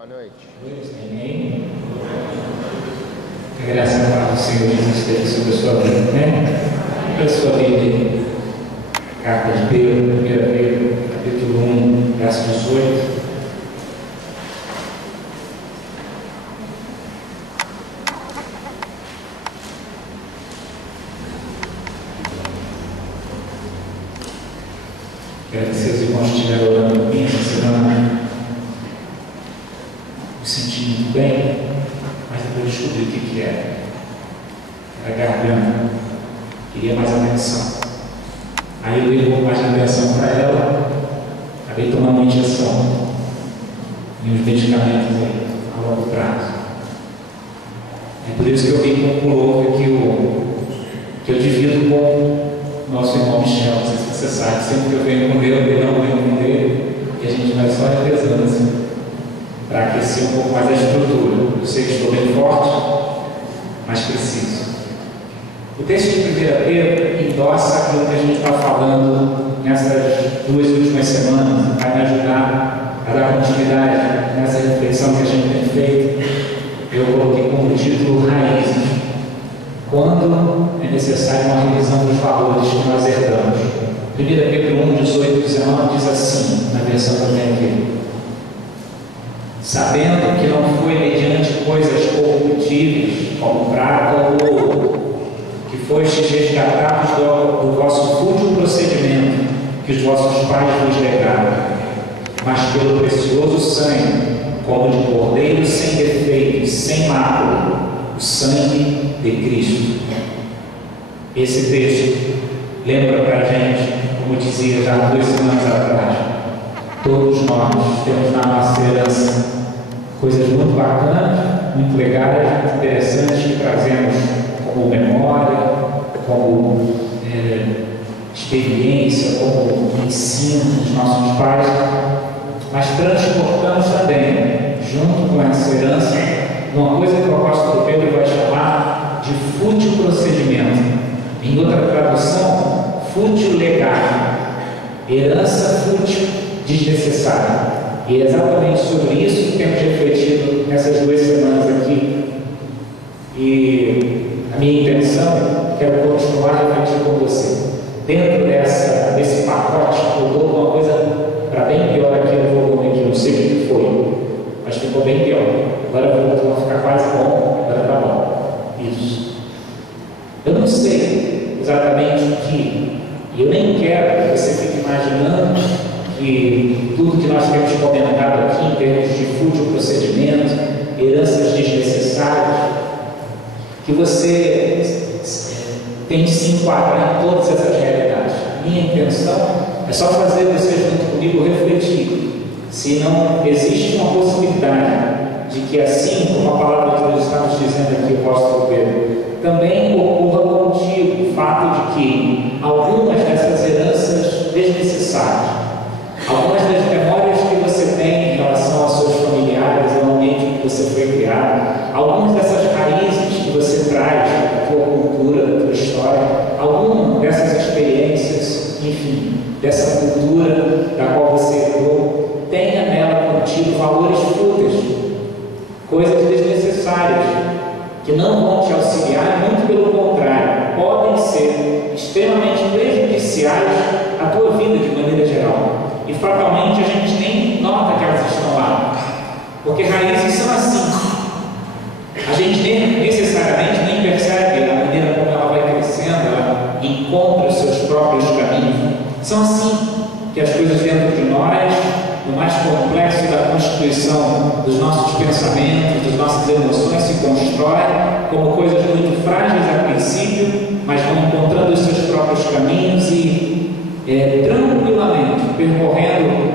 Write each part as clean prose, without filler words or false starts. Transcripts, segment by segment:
Boa noite. Amém. Que a graça e a paz do Senhor Jesus esteja sobre a sua vida, né? Para a sua Bíblia, carta de Pedro, 1 Pedro, capítulo 1, verso 18. Agradecer aos irmãos que estiveram orando por mim essa semana. Me senti muito bem, mas depois descobri o que era. Era garganta. Queria mais atenção. Aí eu dei um pouco mais de atenção para ela. Acabei tomando uma injeção e uns medicamentos aí, a longo prazo. É por isso que eu vim com um pullover que eu divido com o nosso irmão Michel. Não sei se você sabe, sempre que eu venho com ele não venho com ele, e a gente vai só revezando assim, para aquecer um pouco mais a estrutura. Eu sei que estou bem forte, mas preciso. O texto de 1 Pedro endossa aquilo que a gente está falando nessas 2 últimas semanas, vai me ajudar a dar continuidade nessa reflexão que a gente tem feito. Eu coloquei como título Raízes. Quando é necessária uma revisão dos valores que nós herdamos. 1 Pedro 1, 18 e 19 diz assim, na versão que eu tenho aqui: sabendo que não foi mediante coisas corruptíveis, como prata ou ouro, que fostes resgatados do vosso fútil procedimento que os vossos pais vos legaram, mas pelo precioso sangue, como de cordeiro sem defeito, sem mácula, o sangue de Cristo. Esse texto lembra para a gente, como dizia já 2 semanas atrás, todos nós temos na nossa herança coisas muito bacanas, muito legais, muito interessantes que trazemos como memória, como experiência, como ensino dos nossos pais, mas transportamos também, junto com essa herança, uma coisa que o apóstolo Pedro vai chamar de fútil procedimento. Em outra tradução, fútil legado, herança fútil, desnecessária. E é exatamente sobre isso que temos refletido nessas 2 semanas aqui. E a minha intenção, quero continuar refletindo com você. Dentro desse pacote, eu dou uma coisa para bem pior aqui no volume aqui, não sei o que foi, mas ficou bem pior. Agora vai ficar quase bom, agora está bom. Isso. Eu não sei exatamente o que, e eu nem quero que você fique imaginando que tudo que nós temos comentado aqui em termos de fútil procedimento, heranças desnecessárias, que você tem de se enquadrar em todas essas realidades. Minha intenção é só fazer você junto comigo refletir se não existe uma possibilidade de que, assim como a palavra que nós estamos dizendo aqui, o apóstolo Pedro, também ocorra contigo o fato de que algumas dessas heranças desnecessárias, algumas das memórias que você tem em relação aos seus familiares, ao ambiente em que você foi criado, algumas dessas raízes que você traz da tua cultura, da tua história, algumas dessas experiências, enfim, dessa cultura da qual você herdou, tenha nela contigo valores fúteis, coisas desnecessárias, que não vão te auxiliar, muito pelo contrário, podem ser extremamente prejudiciais à tua vida de maneira geral. E fatalmente a gente nem nota que elas estão lá, porque raízes são assim. A gente nem necessariamente nem percebe a maneira como ela vai crescendo, ela encontra os seus próprios caminhos. São assim que as coisas dentro de nós, no mais complexo da constituição dos nossos pensamentos, das nossas emoções, se constroem como coisas muito frágeis a princípio, mas vão encontrando os seus próprios caminhos e tranquilamente percorrendo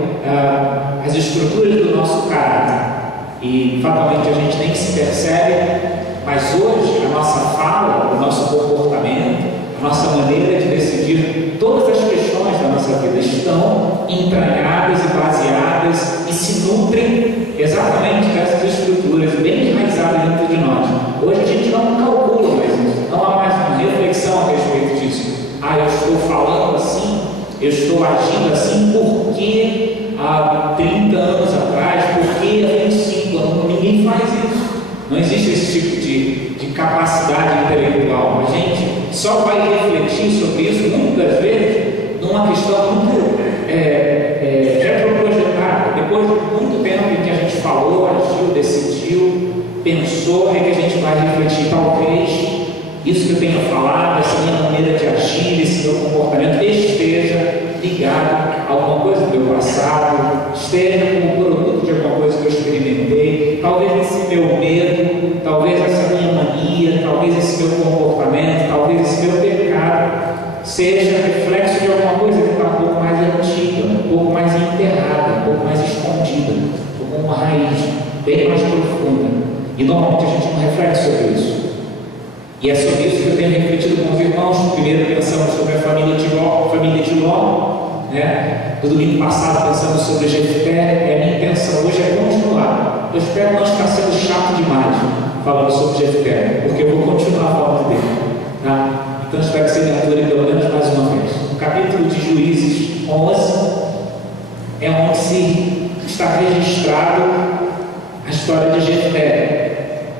as estruturas do nosso caráter. E fatalmente a gente nem se percebe, mas hoje a nossa fala, o nosso comportamento, a nossa maneira de decidir todas as questões da nossa vida estão entranhadas e baseadas e se nutrem exatamente dessas estruturas bem enraizadas dentro de nós. Hoje a gente não calcula mais isso, não há mais uma reflexão a respeito disso. Eu estou falando assim, eu estou agindo assim porque há 30 anos atrás, porque há 25 só vai refletir sobre isso, muitas das vezes, numa questão muito retroprojetada. Depois de muito tempo em que a gente falou, agiu, decidiu, pensou, é que a gente vai refletir. Talvez isso que eu tenho falado, essa minha maneira de agir, esse meu comportamento esteja ligado a alguma coisa do meu passado, esteja como produto de alguma coisa que eu experimentei. Talvez esse meu medo, talvez essa minha mania, talvez esse meu comportamento, talvez esse meu pecado seja reflexo de alguma coisa que está um pouco mais antiga, um pouco mais enterrada, um pouco mais escondida, com uma raiz bem mais profunda. E normalmente a gente não reflete sobre isso. E é sobre isso que eu tenho refletido com os irmãos. Primeiro pensamos sobre a família de Ló, né? No domingo passado pensamos sobre Jefté, e a minha intenção hoje é continuar. Eu espero não estar sendo chato demais falando sobre Jefté, porque eu vou continuar falando dele, tá? Então espero que você me ature pelo menos mais uma vez. O capítulo de Juízes 11 é onde se está registrado a história de Jefté.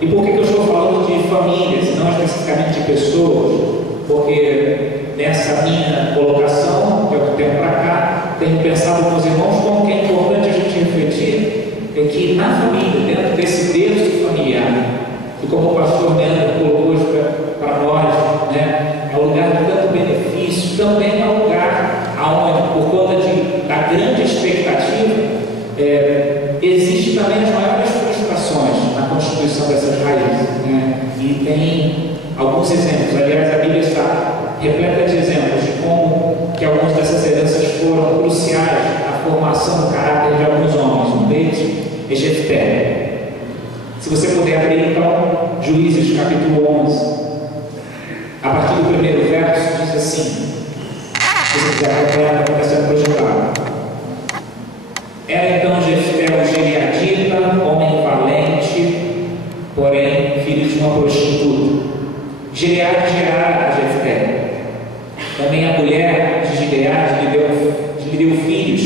E por que eu estou falando de famílias e não especificamente de pessoas? Porque nessa minha colocação, que é o que tenho para cá, tenho pensado com os irmãos como que é importante a gente refletir é que na família, dentro desse berço familiar, que como o pastor Nando colocou hoje para nós, né, é um lugar de tanto benefício, também é um lugar onde, por conta da grande expectativa, existe também as maiores frustrações na constituição dessas raízes, né? E tem alguns exemplos. Aliás, a Bíblia está repleta de exemplos de como que algumas dessas heranças foram cruciais na formação do caráter de alguns homens. Um deles é Jefté. Se você puder abrir então Juízes capítulo 11, a partir do primeiro verso, diz assim, se você quiser acompanhar, está sendo projetado. Era então Jefté o gileadita, homem valente, porém filho de uma prostituta. Gileade gerara a Jefté. Também a mulher de Gileade lhe deu filhos,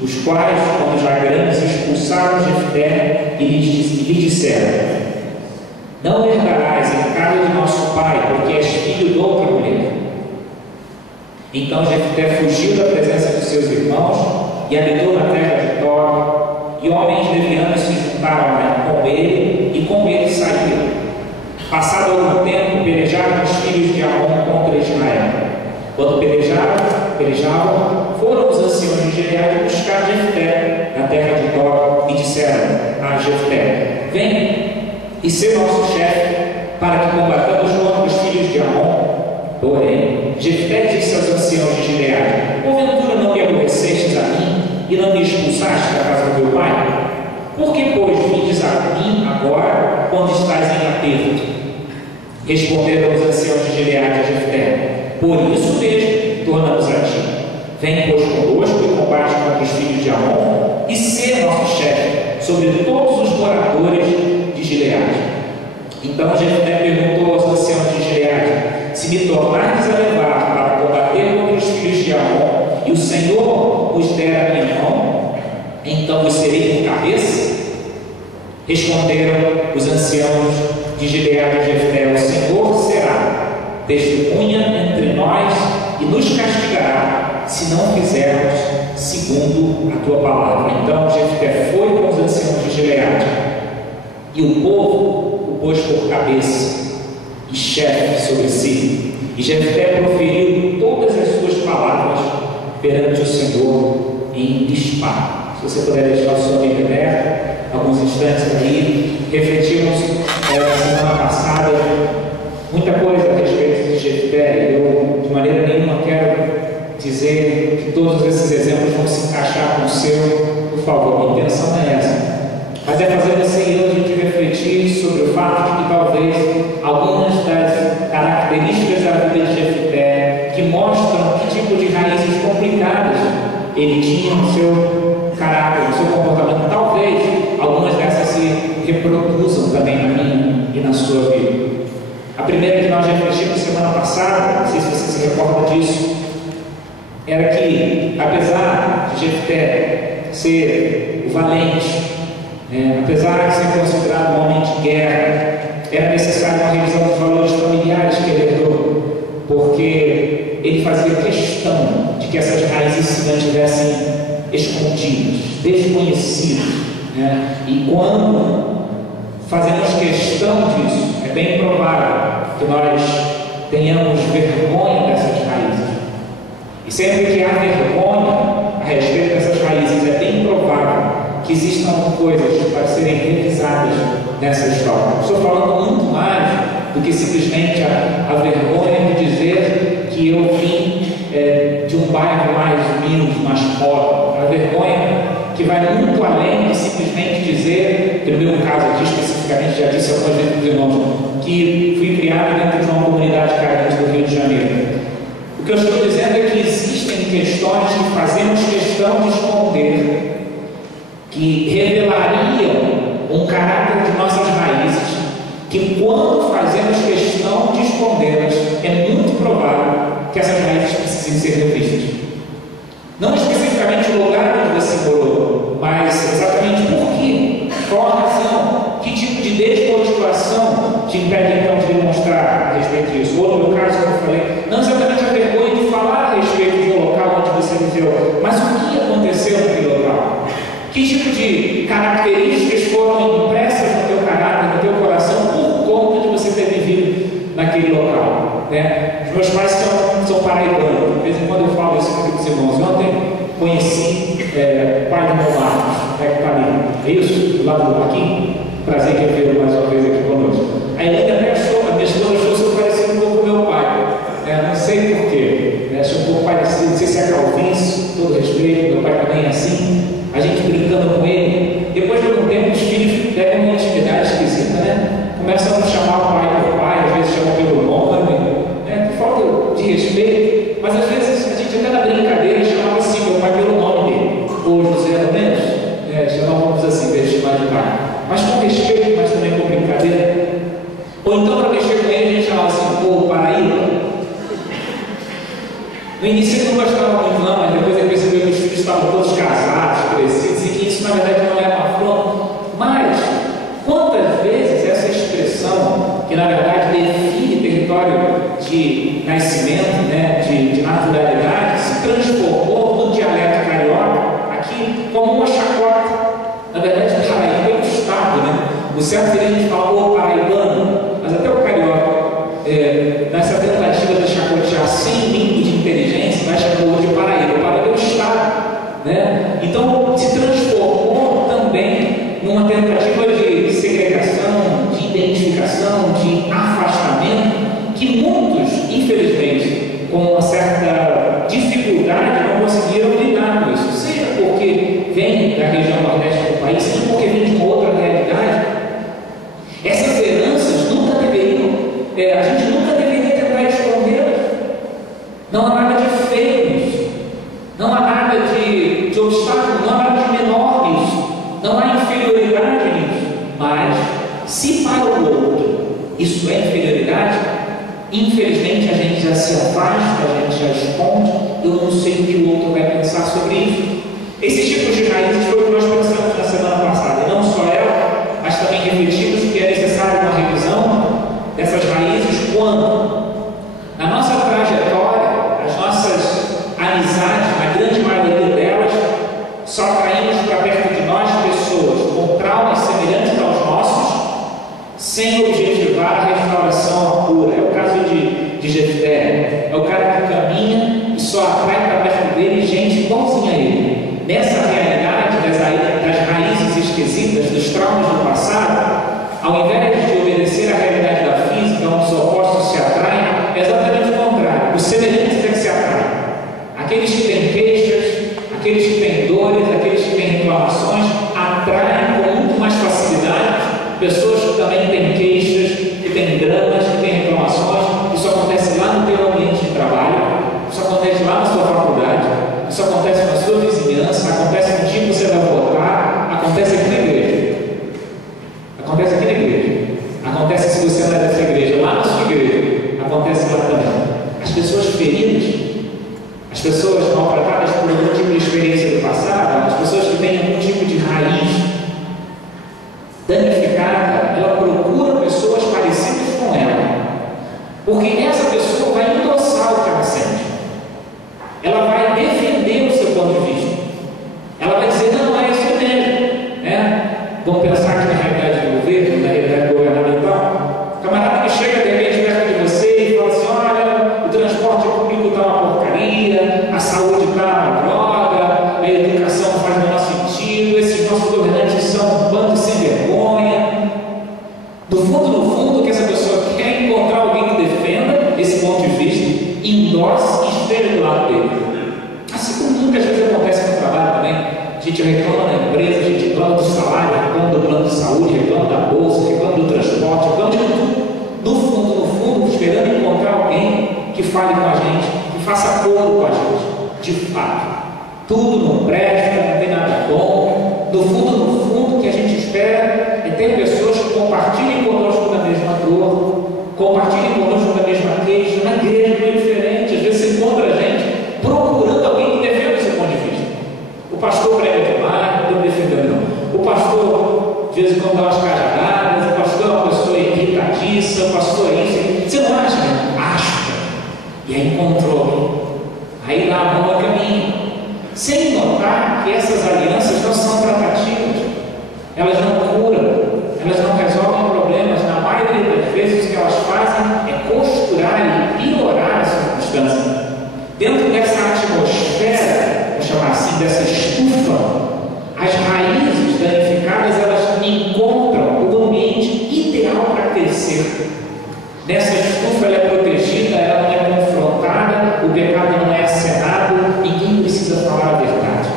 os quais, quando já grandes, expulsaram Jefté e lhe disseram: não herdarás em casa de nosso pai, porque és filho de outra mulher. Então Jefté fugiu da presença de seus irmãos e habitou na terra de Tob, e homens levianos se juntaram com ele, e com ele saíram. Passado algum tempo, pelejaram os filhos de Amon contra Israel. Quando pelejavam, foram os anciãos de Gileade buscar Jefté na terra de Tob, e disseram a Jefté: vem e ser nosso chefe, para que combatamos contra os filhos de Amon. Porém, Jefté disse aos anciãos de Gileade: porventura não me aborrecestes a mim e não me expulsaste da casa do meu pai? Por que, pois, vindes a mim agora, quando estás em aperto? Responderam os anciãos de Gileade a Jefté: por isso mesmo tornamos a ti. Vem, pois, conosco e combate contra os filhos de Amon, e ser nosso chefe sobre todos os moradores de Gileade. Então Jefté perguntou aos anciãos de Gileade: se me tornares a levar para combater contra os filhos de Amon, e o Senhor os der a minha mão, então os serei por cabeça? Responderam os anciãos de Gileade a Jefté: o Senhor será testemunha entre nós e nos castigará, se não fizermos segundo a tua palavra. Então Jefté foi com os anciãos de Gileade, e o povo o pôs por cabeça e chefe sobre si. E Jefté proferiu todas as suas palavras perante o Senhor em disparo. Se você puder deixar o seu amigo aberto alguns instantes aí, refletimos semana passada muita coisa a respeito de Jefté. Eu de maneira nenhuma quero dizer que todos esses exemplos vão se encaixar com o seu, por favor, a intenção é essa. Mas é fazer esse erro de refletir sobre o fato de que talvez algumas das características da vida de Jefté que mostram que tipo de raízes complicadas ele tinha no seu caráter, no seu comportamento, talvez algumas dessas se reproduzam também na minha e na sua vida. A primeira que nós refletimos semana passada, não sei se você se recorda disso, era que, apesar de Jefté ser o valente, apesar de ser considerado um homem de guerra, era necessário uma revisão dos valores familiares que ele herdou. porque ele fazia questão de que essas raízes se mantivessem escondidas, desconhecidas, né? E quando fazemos questão disso, é bem provável que nós tenhamos vergonha dessas raízes. E sempre que há vergonha a respeito dessas raízes, é bem provável que existam coisas para serem revisadas nessa história. Estou falando muito mais do que simplesmente a vergonha de dizer que eu vim de um bairro mais humilde, mais pobre. A vergonha que vai muito além de simplesmente dizer, que no meu caso aqui especificamente, já disse algumas vezes para os irmãos, que fui criado dentro de uma comunidade carente do Rio de Janeiro. O que eu estou dizendo é que existem questões que fazemos questão de esconder, que revelariam um caráter de nossas raízes, que quando fazemos questão de escondê-las, é muito provável que essas raízes precisem ser revistas. Não especificamente o lugar onde você morou, mas exatamente por quê, qual a razão, que tipo de desmotivação te impede então de demonstrar a respeito disso. Ou no meu caso, como eu falei, não exatamente a vergonha de falar a respeito do local onde você viveu, mas o que aconteceu naquele local. Que tipo de características foram impressas no teu caráter, no teu coração, por conta de você ter vivido naquele local, né? Os meus pais são paraibanos. De vez em quando eu falo isso aqui com os irmãos. Ontem conheci o pai do meu Marcos, que está ali. É isso? Do lado do Marquinhos? Prazer que eu vejo mais uma vez aqui conosco. A Helena até achou, a minha esposa achou que eu parecia um pouco com meu pai. Não sei porquê. Achou um pouco parecido, não sei se é calvície, todo respeito, meu pai também é assim. A gente brincando com ele. Depois de algum tempo, os filhos devem uma intimidade esquisita, né? Começam a chamar o pai pelo pai, às vezes chamam pelo nome, por falta de respeito, mas às vezes a gente até na brincadeira chamava assim meu pai pelo nome dele, ou José ao menos, chamávamos assim, deixa de chamar de pai, mas com respeito, mas também com brincadeira. Ou então, para mexer com ele, a gente chamava assim, pô, Paraíba. No início ele não gostava muito, não, mas depois ele percebeu que os filhos estavam todos casados, crescidos, e que isso na verdade não era uma afronta. Mas quantas vezes essa expressão, que na verdade define território de nascimento, né, de naturalidade, se transformou no dialeto carioca aqui como uma chacota. Na verdade, o Paraíba é um estado, né? O certo seria a gente falar o paraibano, mas até o carioca, nessa tentativa de chacotear sem mínimo de inteligência, vai chamar de Paraíba. O Paraíba é um estado, né? Então, se transformou também numa tentativa de segregação, de identificação, de afastamento, que muitos, infelizmente, com uma certa dificuldade, não conseguiram lidar com isso, seja porque vem da região nordeste do país, seja porque vem de uma outra realidade. Essas heranças nunca deveriam, a gente nunca deveria tentar escondê-las. Não há nada de feio nisso, não há nada de obstáculo, não há nada de menor nisso, não há inferioridade nisso, mas se para o outro isso é inferioridade, infelizmente a gente já se afasta, a gente já esconde. Eu não sei o que o outro vai pensar sobre isso. Esses tipos de raízes foi o que nós pensamos na semana passada, e não só ela, mas também refletimos que é necessário uma revisão dessas raízes quando, na nossa trajetória, as nossas amizades, na grande maioria delas, só atraímos para perto de nós pessoas com traumas semelhantes aos nossos, sem objetivar a restauração à cura. É o caso de Jefté, é o cara que caminha e só atrai para perto dele gente igualzinha a ele. Nessa realidade das raízes esquisitas, dos traumas do passado, ao invés de obedecer à realidade da física, onde os opostos se atraem, é exatamente o contrário. Os semelhantes é que se atraem. Aqueles que têm queixas, aqueles que têm dores, aqueles que têm reclamações, atraem com muito mais facilidade pessoas que também têm queixas, que têm dramas, que têm reclamações. Isso acontece lá no teu ambiente de trabalho. Vamos pensar aqui na realidade do governo, na realidade governamental. O camarada que chega de repente perto de você e fala assim: olha, o transporte público está uma porcaria, a saúde está uma droga, a educação não faz o menor sentido, esses nossos governantes são um bando sem vergonha. No fundo, o que essa pessoa quer é encontrar alguém que defenda esse ponto de vista, endosse e esteja do lado dele. Assim como muitas vezes acontece no trabalho também. A gente reclama da empresa, a gente reclama do salário, reclama do plano de saúde, reclama da bolsa, reclama do transporte, reclama de tudo. No fundo, esperando encontrar alguém que fale com a gente, que faça acordo com a gente. De fato, tudo não presta, não tem nada bom. No fundo, o que a gente espera é ter pessoas que compartilhem conosco da mesma dor, compartilhem conosco da mesma queixa. Na igreja é bem diferente. Às vezes você encontra a gente procurando alguém que defenda o seu ponto de vista. O pastor prega demais, não estou defendendo não. O pastor, de vez em quando, dá umas cajadadas, o pastor é uma pessoa irritadiça, o pastor é isso. Você não acha? Acha. E aí encontrou. Aí dá a mão a caminho. Sem notar que essas alianças não são tratativas. Elas não curam, elas não resolvem problemas. Na maioria das vezes, o que elas fazem é costurar e piorar a circunstância. Dentro dessa atmosfera, vamos chamar assim, dessa estufa, as raízes danificadas, elas encontram o ambiente ideal para crescer. Nessa estufa ela é protegida, ela não é confrontada, o pecado não é acenado, ninguém precisa falar a verdade.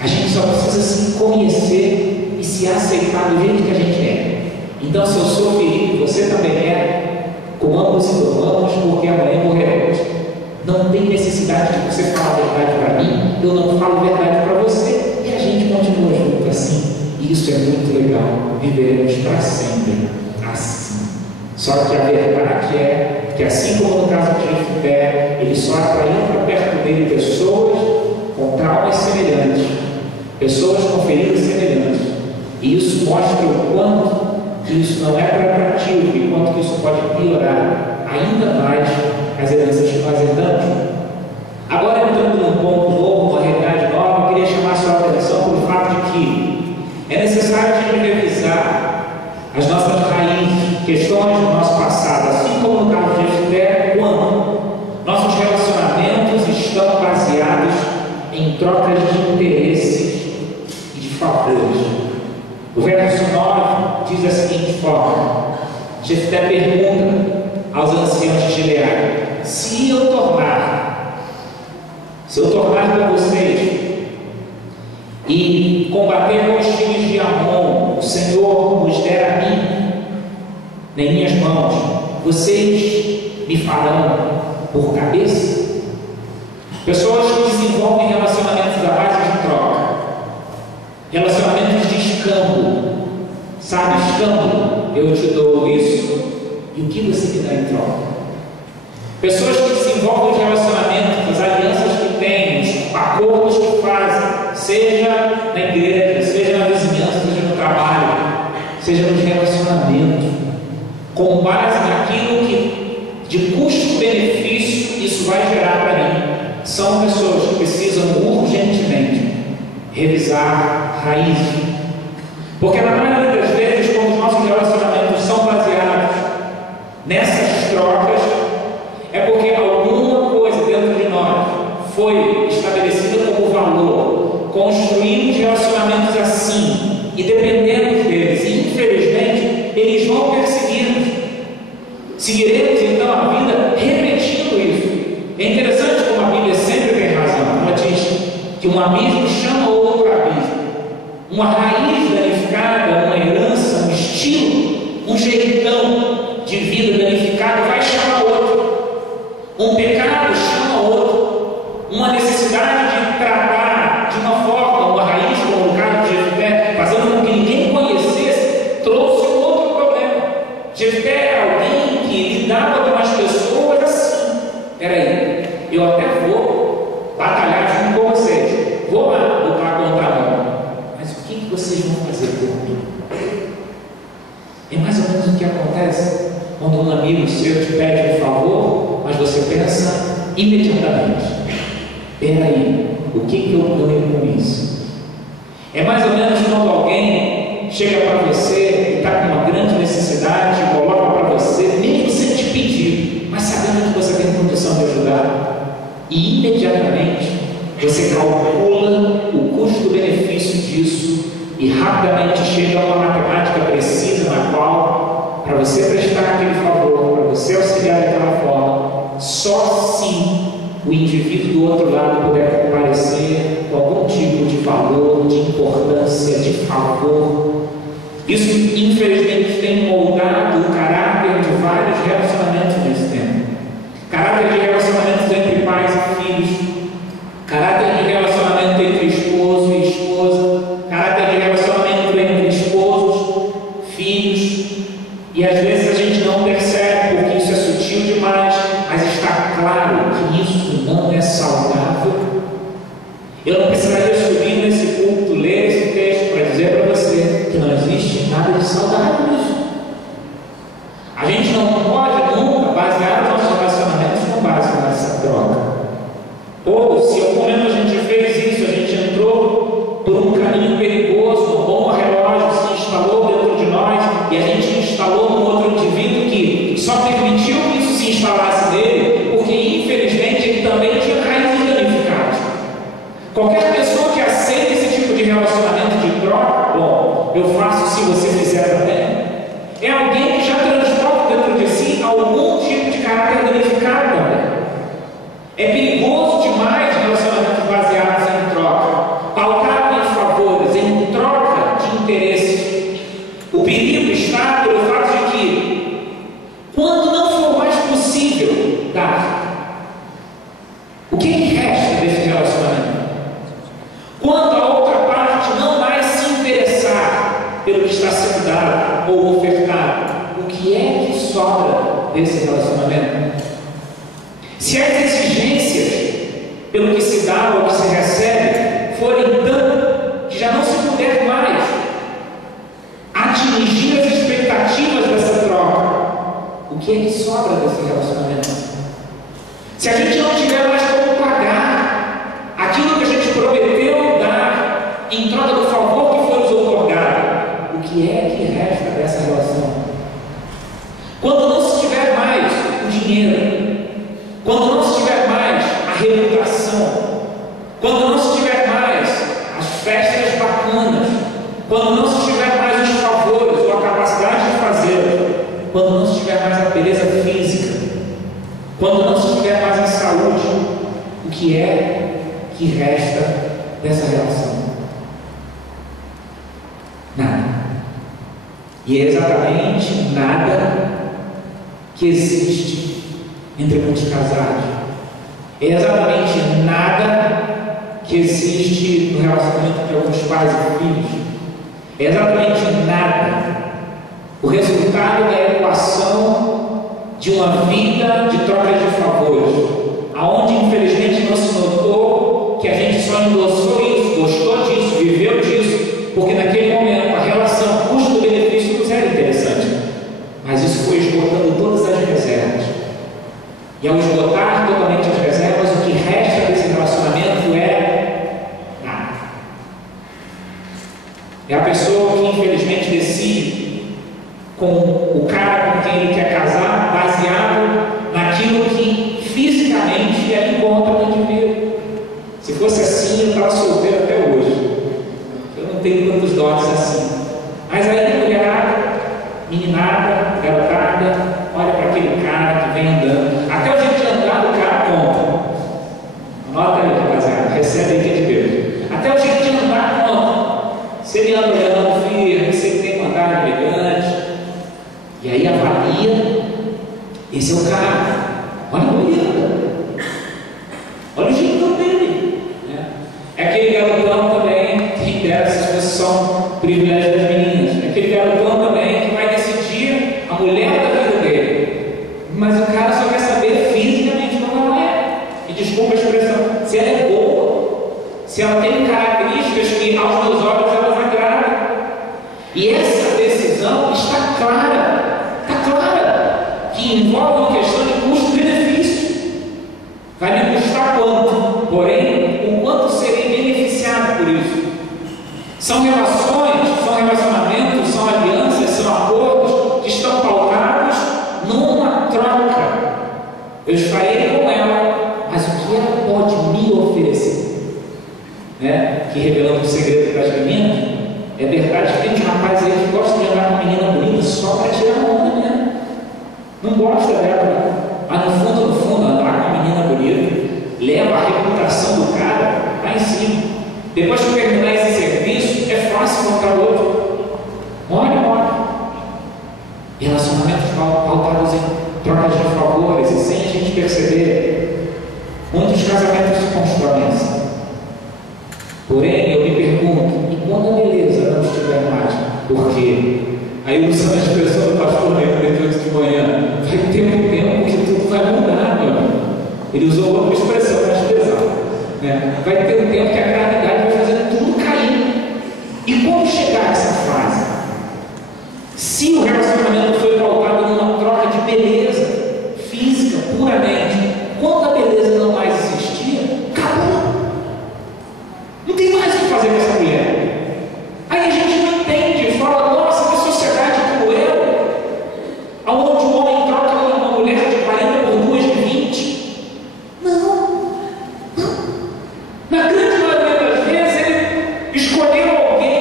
A gente só precisa se conhecer e se aceitar do jeito que a gente é. Então, se eu sou ferido, você também é, comamos e tomamos, porque amanhã morreremos. Não tem necessidade de você falar a verdade para mim, eu não falo a verdade para você, e a gente continua junto assim. E isso é muito legal, viveremos para sempre assim. Só que a verdade é que, assim como no caso de Jefté, ele só atraiu para perto dele pessoas com traumas semelhantes, pessoas com feridas semelhantes. E isso mostra o quanto que isso não é preparativo e quanto que isso pode piorar ainda mais as heranças que nós herdamos. Agora, entrando num ponto novo, uma realidade nova, eu queria chamar a sua atenção para o fato de que é necessário a gente revisar as nossas raízes, questões do nosso passado, assim como no caso de Jefté, quando nossos relacionamentos estão baseados em trocas de interesses e de favores. O verso 9 diz da seguinte forma: Jefté pergunta aos anciãos de Gileade: se eu tornar com vocês e combater com os filhos de Amon, o Senhor nos der a mim, em minhas mãos, vocês me farão por cabeça? Pessoas que desenvolvem relacionamentos à base de troca, relacionamentos de escambo, sabe, escambo, eu te dou isso, e o que você me dá em troca? Pessoas que desenvolvem os relacionamentos, as alianças que têm, os acordos que fazem, seja na igreja, seja na vizinhança, seja no trabalho, seja nos relacionamentos, com base naquilo que de custo-benefício isso vai gerar para mim. São pessoas que precisam urgentemente revisar raízes, porque na maioria das vezes, quando os nossos relacionamentos são baseados nessas trocas, é porque alguma coisa dentro de nós foi estabelecida como valor. Construímos relacionamentos assim e dependemos deles, e infelizmente eles vão perseguir-nos. Seguiremos então a vida repetindo isso. É interessante como a Bíblia sempre tem razão. Ela diz que um abismo chama outro abismo. Uma raiz danificada, uma herança, um estilo, um jeitão de vida danificado vai chamar outro. Um pecado chama outro. Uma necessidade de tratar de uma forma, uma raiz, como o caso de Jefté, fazendo com que ninguém conhecesse, trouxe um outro problema. Jefté era alguém que lidava com as pessoas assim: peraí, eu até vou batalhar junto com vocês, vou lá lutar contra a mão, mas o que vocês vão fazer por mim? É mais ou menos o que acontece quando um amigo seu te pede um favor, mas você pensa imediatamente: peraí, o que eu ganho com isso? É mais ou menos quando alguém chega para você e está com uma grande necessidade, coloca para você, mesmo sem te pedir, mas sabendo que você tem condição de ajudar, e imediatamente você calcula o custo-benefício disso e rapidamente chega a uma matemática precisa na qual, para você prestar aquele favor, para você auxiliar daquela forma, só assim o indivíduo do outro lado puder comparecer com algum tipo de valor, de importância, de favor. Isso, infelizmente, tem moldado o caráter de vários relacionamentos nesse tempo. Caráter de relacionamentos entre pais e filhos, caráter de relacionamento entre esposo e esposa, caráter de relacionamento entre esposos, filhos, e às vezes a gente não percebe porque isso é sutil demais, mas está claro que isso não é saudável. Eu não precisaria subir nesse púlpito, ler esse texto para dizer para você que não existe nada de saudável nisso. A gente não pode nunca basear os nossos relacionamentos com base nessa troca. Ou se algum momento a gente fez isso, a gente entrou por um caminho perigoso, um bom relógio se instalou dentro de nós e a gente instalou num outro indivíduo que só permitiu que isso se instalasse nele, porque infelizmente ele também tinha raízes danificadas. Qualquer pessoa que aceita esse tipo de relacionamento de troca, bom, eu faço se você fizer também, é alguém que já transporta dentro de si algum tipo de caráter danificado também. É perigoso demais relacionamentos baseados em troca, pautados em favores, em troca de interesses. O perigo está pelo fato de que, quando não for mais possível dar, o que resta desse relacionamento? Quando a outra parte não mais se interessar pelo que está sendo dado ou ofertado, o que é que sobra desse relacionamento? Se as exigências pelo que se dá ou que se recebe forem tanto que já não se puder mais atingir as expectativas dessa troca, o que é que sobra desse relacionamento? Se a gente não tiver mais como pagar aquilo que a gente prometeu dar em troca do favor que foi nos outorgado, o que é que resta dessa relação? Quando não se tiver mais o dinheiro, quando não se tiver mais a reputação, quando não se tiver mais as festas bacanas, quando não se tiver mais os favores ou a capacidade de fazer, quando não se tiver mais a beleza física, quando não se tiver mais a saúde, o que é que resta dessa relação? Nada. E é exatamente nada que existe entre muitos casados. É exatamente nada que existe no relacionamento de alguns pais e filhos. É exatamente nada o resultado da equação de uma vida de trocas de favores, aonde infelizmente não se notou que a gente só endossou isso, gostou disso, viveu disso, porque naquele momento a relação custo-benefício nos era interessante, mas isso foi esgotando todas as reservas. E ao esgotar totalmente as reservas, o que resta desse relacionamento é nada. É a pessoa que infelizmente decide com o cara com quem ele quer casar, baseado naquilo que fisicamente ele encontra no indivíduo. Se fosse assim, eu estava solteiro até hoje. Eu não tenho tantos dotes assim. Mas aí, mulherada, meninada, garotada, olha para aquele cara que vem andando. Até o jeito de andar do cara conta. Anota aí, rapaziada, recebe aí que é de Deus. Até o jeito de andar conta. Se ele anda olhando firme, se ele tem um andar elegante. E aí avalia, esse é o cara. Olha como ele anda. Olha o jeito dele. É aquele garotão também, que dera essas coisas são privilégios das meninas. É aquele garotão também que vai decidir a mulher da vida dele. Mas o cara só quer saber fisicamente como ela é. E desculpa a expressão, se ela é boa, se ela tem características que aos meus olhos elas agradam. E essa decisão está clara, que envolve questão de custo-benefício. Vai me custar quanto? Porém, o quanto serei beneficiado por isso. São relações, são relacionamentos que estão pautados numa troca. Eu estarei com ela, mas o que ela pode me oferecer? Que revelando o segredo para as meninas, é verdade que tem uns rapazes aí que gostam de andar com uma menina bonita só para tirar a onda mesmo. Não gosta dela, mas no fundo, andar com uma menina bonita leva a reputação do cara lá em cima. Depois que terminar esse serviço, é fácil encontrar outro. Olha. Relacionamentos pautados em trocas de favores e sem a gente perceber. Muitos casamentos se constroem assim. Porém, eu me pergunto, e quando a beleza não estiver mais? Por quê? Aí usando a expressão do pastor Neto de manhã, vai ter um tempo que tudo vai mudar, meu amigo. Ele usou outra expressão mais pesada. Vai ter um tempo que a gravidade vai fazendo tudo cair. E como chegar a essa fase? Se o relacionamento foi pautado numa troca de beleza física, puramente, quando a beleza não mais existia, acabou. Não tem mais o que fazer com essa mulher. Aí a gente não entende e fala, nossa, que sociedade cruel, onde o homem troca uma mulher de 40 por 2 de 20. Não. Na grande maioria das vezes, ele escolheu alguém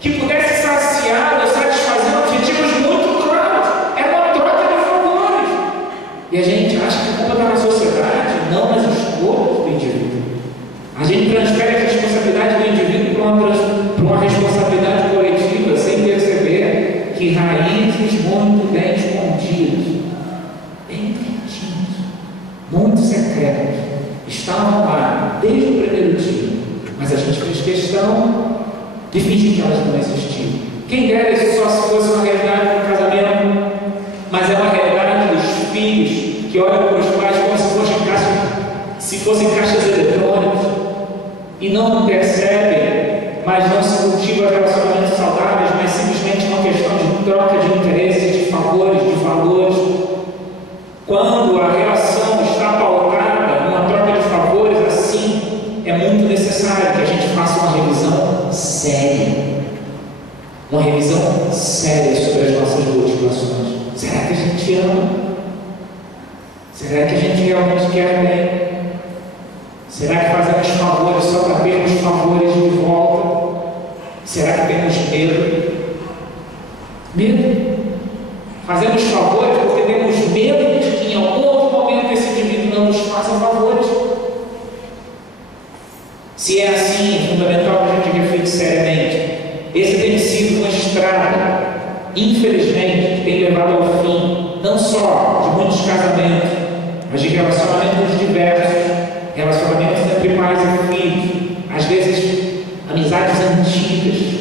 que pudesse saciar ou satisfazer objetivos muito claros. Era uma troca de favores. E a gente acha que a culpa está na sociedade, não nas escolhas do indivíduo. A gente transfere a responsabilidade do indivíduo para uma responsabilidade coletiva, sem perceber que raízes muito bem escondidas, bem quietinhas, muito secretas, estavam lá desde o primeiro dia, mas a gente fez questão de fingir que elas não existiam. Quem dera se só se fosse uma realidade do casamento, mas é uma realidade dos filhos que olham para os pais como se fossem caixas eletrônicas e não percebem, mas não se cultivam relacionamentos saudáveis, mas simplesmente uma questão de troca de interesses, de favores, de valores. Quando a relação está pautada numa troca de favores assim, é muito necessário que a gente faça uma revisão séria. Uma revisão séria sobre as nossas motivações. Será que a gente ama? Será que a gente realmente quer bem? Será que fazemos favores só para termos favores de volta? Será que temos medo? Medo? Fazemos favores porque temos medo de que em algum outro momento esse indivíduo não nos faça favores? Se é assim, é fundamental que a gente reflita seriamente. Esse tem sido uma estrada, infelizmente, que tem levado ao fim, não só de muitos casamentos, mas de relacionamentos diversos, relacionamentos entre pais e filhos, às vezes amizades antigas,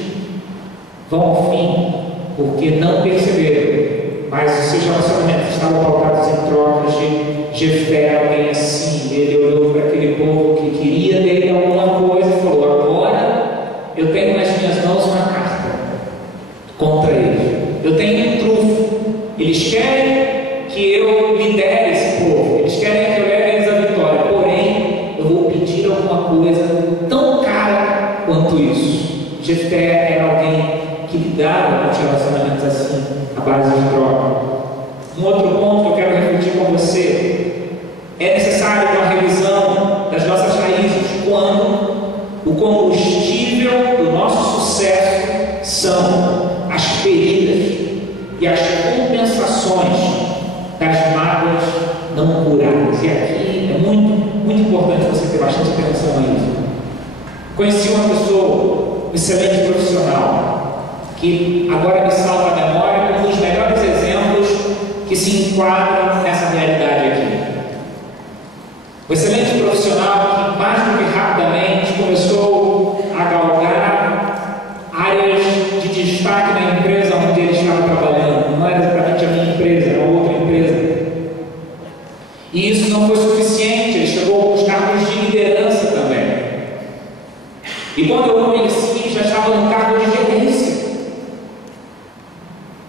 vão ao fim porque não perceberam, mas os seus relacionamentos estavam pautados em trocas de Jefté, alguém assim. Ele olhou para aquele povo que queria dele alguma coisa e falou: agora eu tenho nas minhas mãos uma carta contra eles, eu tenho um trunfo, eles querem que eu lidere esse povo, eles querem que eu leve eles à vitória, porém eu vou pedir alguma coisa tão cara quanto isso. Jefté era alguém que lidava com relacionamentos assim, à base de troca. Um outro ponto que eu quero refletir com você: é necessário uma revisão das nossas raízes quando o combustível do nosso sucesso são as feridas e as compensações das mágoas não curadas. E aqui é muito importante você ter bastante atenção a isso. Conheci uma pessoa, um excelente profissional, que agora me salva a memória como um dos melhores exemplos que se enquadram nessa realidade aqui. Um excelente profissional que, mais do que rapidamente, começou a galgar áreas de destaque na empresa onde ele estava trabalhando. Não era exatamente a minha empresa, era outra empresa. E isso não foi suficiente, ele chegou a alguns cargos de liderança também. E quando eu o conheci, já estava no cargo de gerência.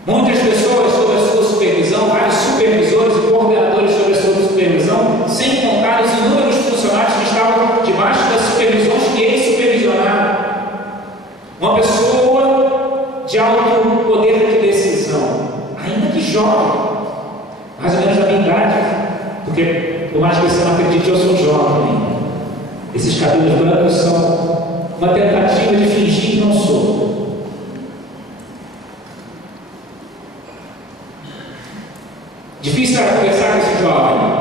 Muitas pessoas sob a sua supervisão, vários supervisores e coordenadores sob a sua supervisão, sem contar os inúmeros funcionários que estavam debaixo das supervisões que ele supervisionava. Uma pessoa de alto poder de decisão. jovem, mais ou menos da minha idade, porque por mais que você não acredite, eu sou jovem. Esses cabelos brancos são uma tentativa de fingir que não sou. Difícil era conversar com esse jovem.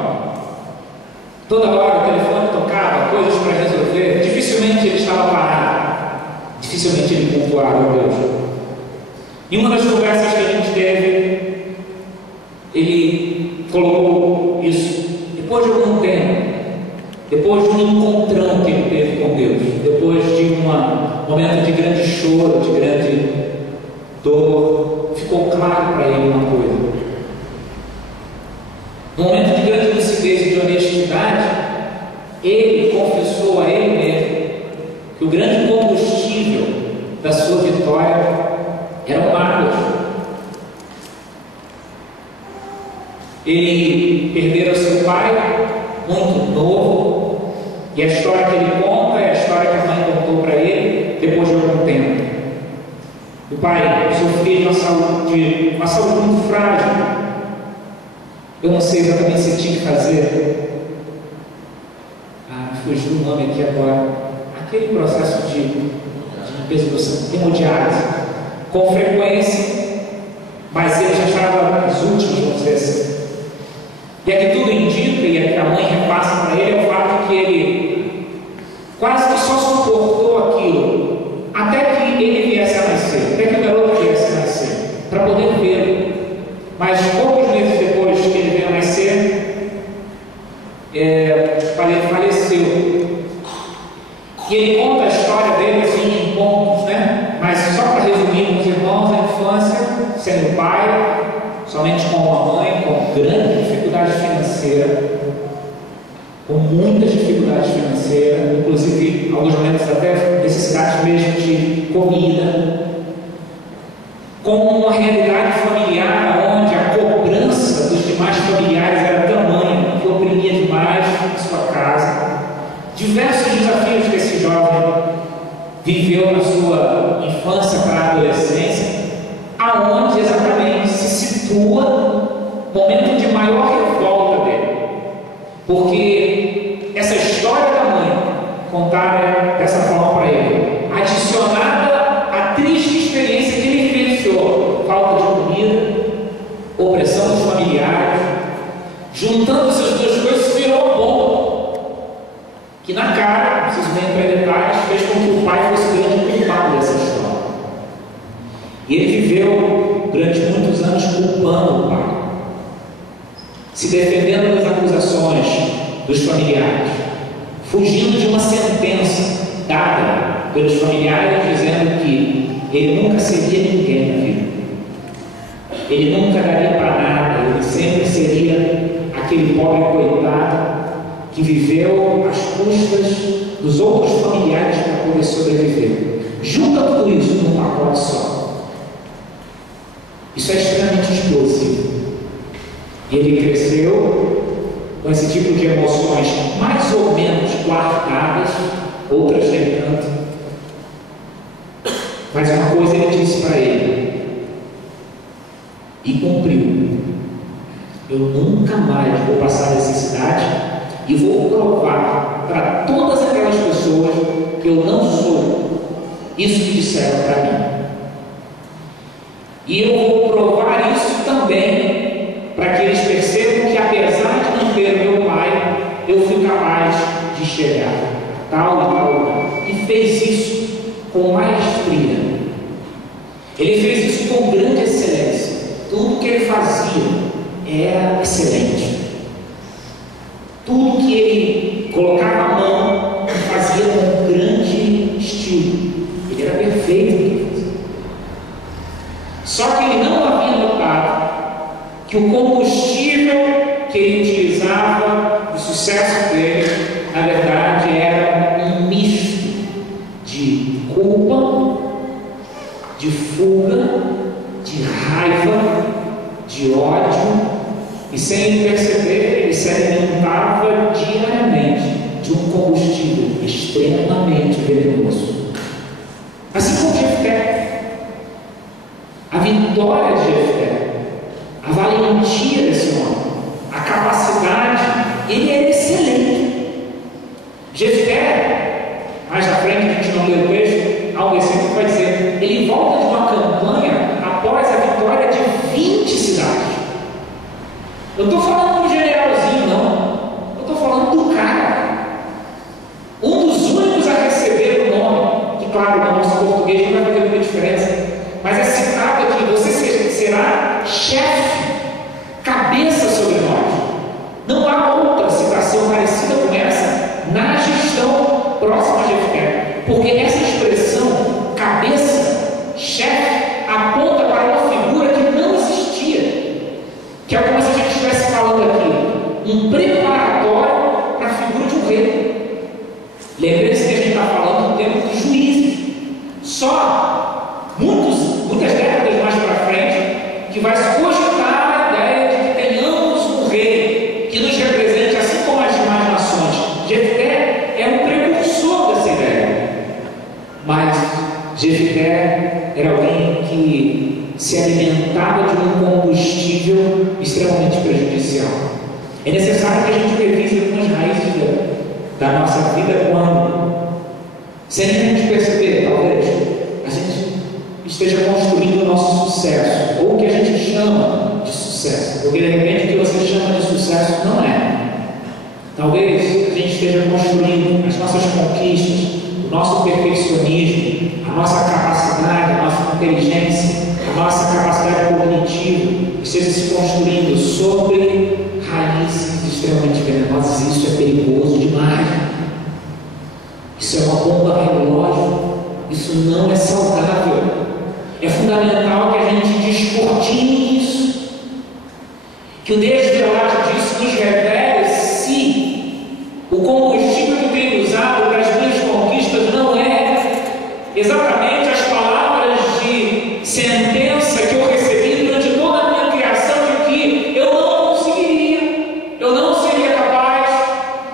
Toda hora o telefone tocava, coisas para resolver. Dificilmente ele estava parado. Dificilmente ele pontuava a Deus. Em uma das conversas que a gente teve, ele colocou isso. Depois de algum tempo, depois de um encontrão que ele teve com Deus, depois de um momento de grande choro, de grande dor, ficou claro para ele uma coisa. No momento de grande lucidez e de honestidade, ele confessou a ele mesmo que o grande combustível da sua vitória eram mágoas. Ele perdera seu pai muito novo, e a história que ele conta é a história que a mãe contou para ele depois de algum tempo. O pai sofria de uma saúde muito frágil. Eu não sei exatamente se tinha que fazer. Fugiu o nome aqui agora. Aquele processo de resolução, hemodiálise, com frequência, mas ele já estava nos últimos, vamos dizer assim. E é que tudo indica, e é que a mãe repassa para ele, é o fato que ele quase que só suportou aquilo até que ele viesse a nascer, até que o garoto viesse a nascer, para poder vê-lo. Mas poucos meses depois que ele veio a nascer, ele faleceu. E ele conta a história dele assim em pontos, né? Mas só para resumir, meus irmãos, a infância, sendo pai, somente com uma mãe, com grande dificuldade financeira, com muitas dificuldades financeiras, inclusive, em alguns momentos até necessidades mesmo de comida, com uma realidade familiar onde a cobrança dos demais familiares era tamanha, que oprimia demais a sua casa. Diversos desafios que esse jovem viveu na sua infância para a adolescência, aonde exatamente se situa o momento de maior revolta dele. Porque essa história da mãe, contada dessa forma para ele, adicionada à triste experiência que ele vivenciou, falta de comida, opressão dos familiares, juntando essas duas coisas, virou uma bomba que na cara, não preciso nem entrar em detalhes, fez com que o pai fosse o grande culpado dessa história. E ele viveu durante muitos anos culpando o pai, se defendendo das acusações dos familiares, fugindo de uma sentença dada pelos familiares dizendo que ele nunca seria ninguém na vida, ele nunca daria para nada, ele sempre seria aquele pobre coitado que viveu às custas dos outros familiares para poder sobreviver. Junta tudo isso num pacote só. Isso é extremamente explosivo. E ele cresceu com esse tipo de emoções mais ou menos guardadas, outras nem tanto. Mas uma coisa ele disse para ele, e cumpriu: eu nunca mais vou passar necessidade e vou provar para todas aquelas pessoas que eu não sou isso que disseram para mim. E eu vou provar isso também para que eles percebam que, apesar de não ter meu pai, eu fui capaz de chegar tal e tal lugar. E fez isso com maestria. Ele fez isso com grande excelência. Tudo que ele fazia era excelente. Tudo que ele colocava a mão, ele fazia com um grande estilo. Ele era perfeito. Só que ele não havia notado que o combustível que ele utilizava no sucesso dele, na verdade, era um misto de culpa, de fuga, de raiva, de ódio, e sem ele perceber, ele se alimentava diariamente de um combustível extremamente venenoso. Assim como Jefté. A vitória de Jefté, a valentia desse homem, a capacidade, ele é excelente. Jefté, mais à frente, a gente não leu o texto, há um versículo que vai dizer, ele volta de uma campanha após a vitória de 20 cidades. Eu estou falando do generalzinho, não. Eu estou falando do cara. Um dos únicos a receber o nome, que claro, no nosso português não vai fazer muita diferença, mas é citado aqui, você será chefe, cabeça sobre nós. Não há outra citação parecida com essa na gestão próxima a Jefté, porque essa expressão, cabeça, chefe, aponta para uma figura que não existia, que é como se a gente estivesse falando aqui, um preparatório para a figura de um rei. Lembre-se que a gente está falando do tempo dos juízes. Só muitas décadas mais para frente, que vai se cogitar a ideia de que tenhamos um rei que nos represente assim como as demais nações. Jefté é um precursor dessa ideia. Mas Jefté era alguém que se alimentava de um combustível extremamente prejudicial. É necessário que a gente revise algumas raízes da nossa vida quando, sem a gente perceber, talvez, a gente esteja construindo o nosso sucesso, ou o que a gente chama de sucesso, porque de repente o que você chama de sucesso não é. Talvez a gente esteja construindo as nossas conquistas, o nosso perfeccionismo, a nossa capacidade, a nossa inteligência, a nossa capacidade cognitiva, esteja se construindo sobre raízes extremamente venenosas. Isso é perigoso demais. Isso é uma bomba relógio. Isso não é saudável. É fundamental que a gente descortine isso, que o desvelar disso nos revele se o combustível que tem usado para as minhas conquistas não é exatamente as palavras de sentença que eu recebi durante toda a minha criação, de que eu não conseguiria, eu não seria capaz,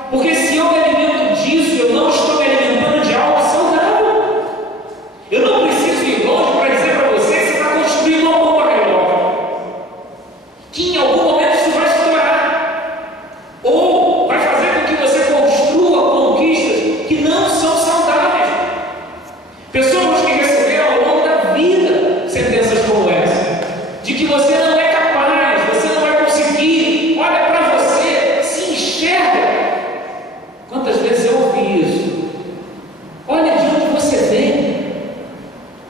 porque se eu me alimento disso, eu não estou me alimentando de algo saudável. Eu não preciso ir longe para dizer para você que você está construindo uma bomba relógio, que em algum momento isso vai estourar, ou vai fazer com que você construa conquistas que não são saudáveis. Pessoas que receberam ao longo da vida sentenças como essa, de que você não é capaz, você não vai conseguir, olha para você, se enxerga. Quantas vezes eu ouvi isso? Olha de onde você vem,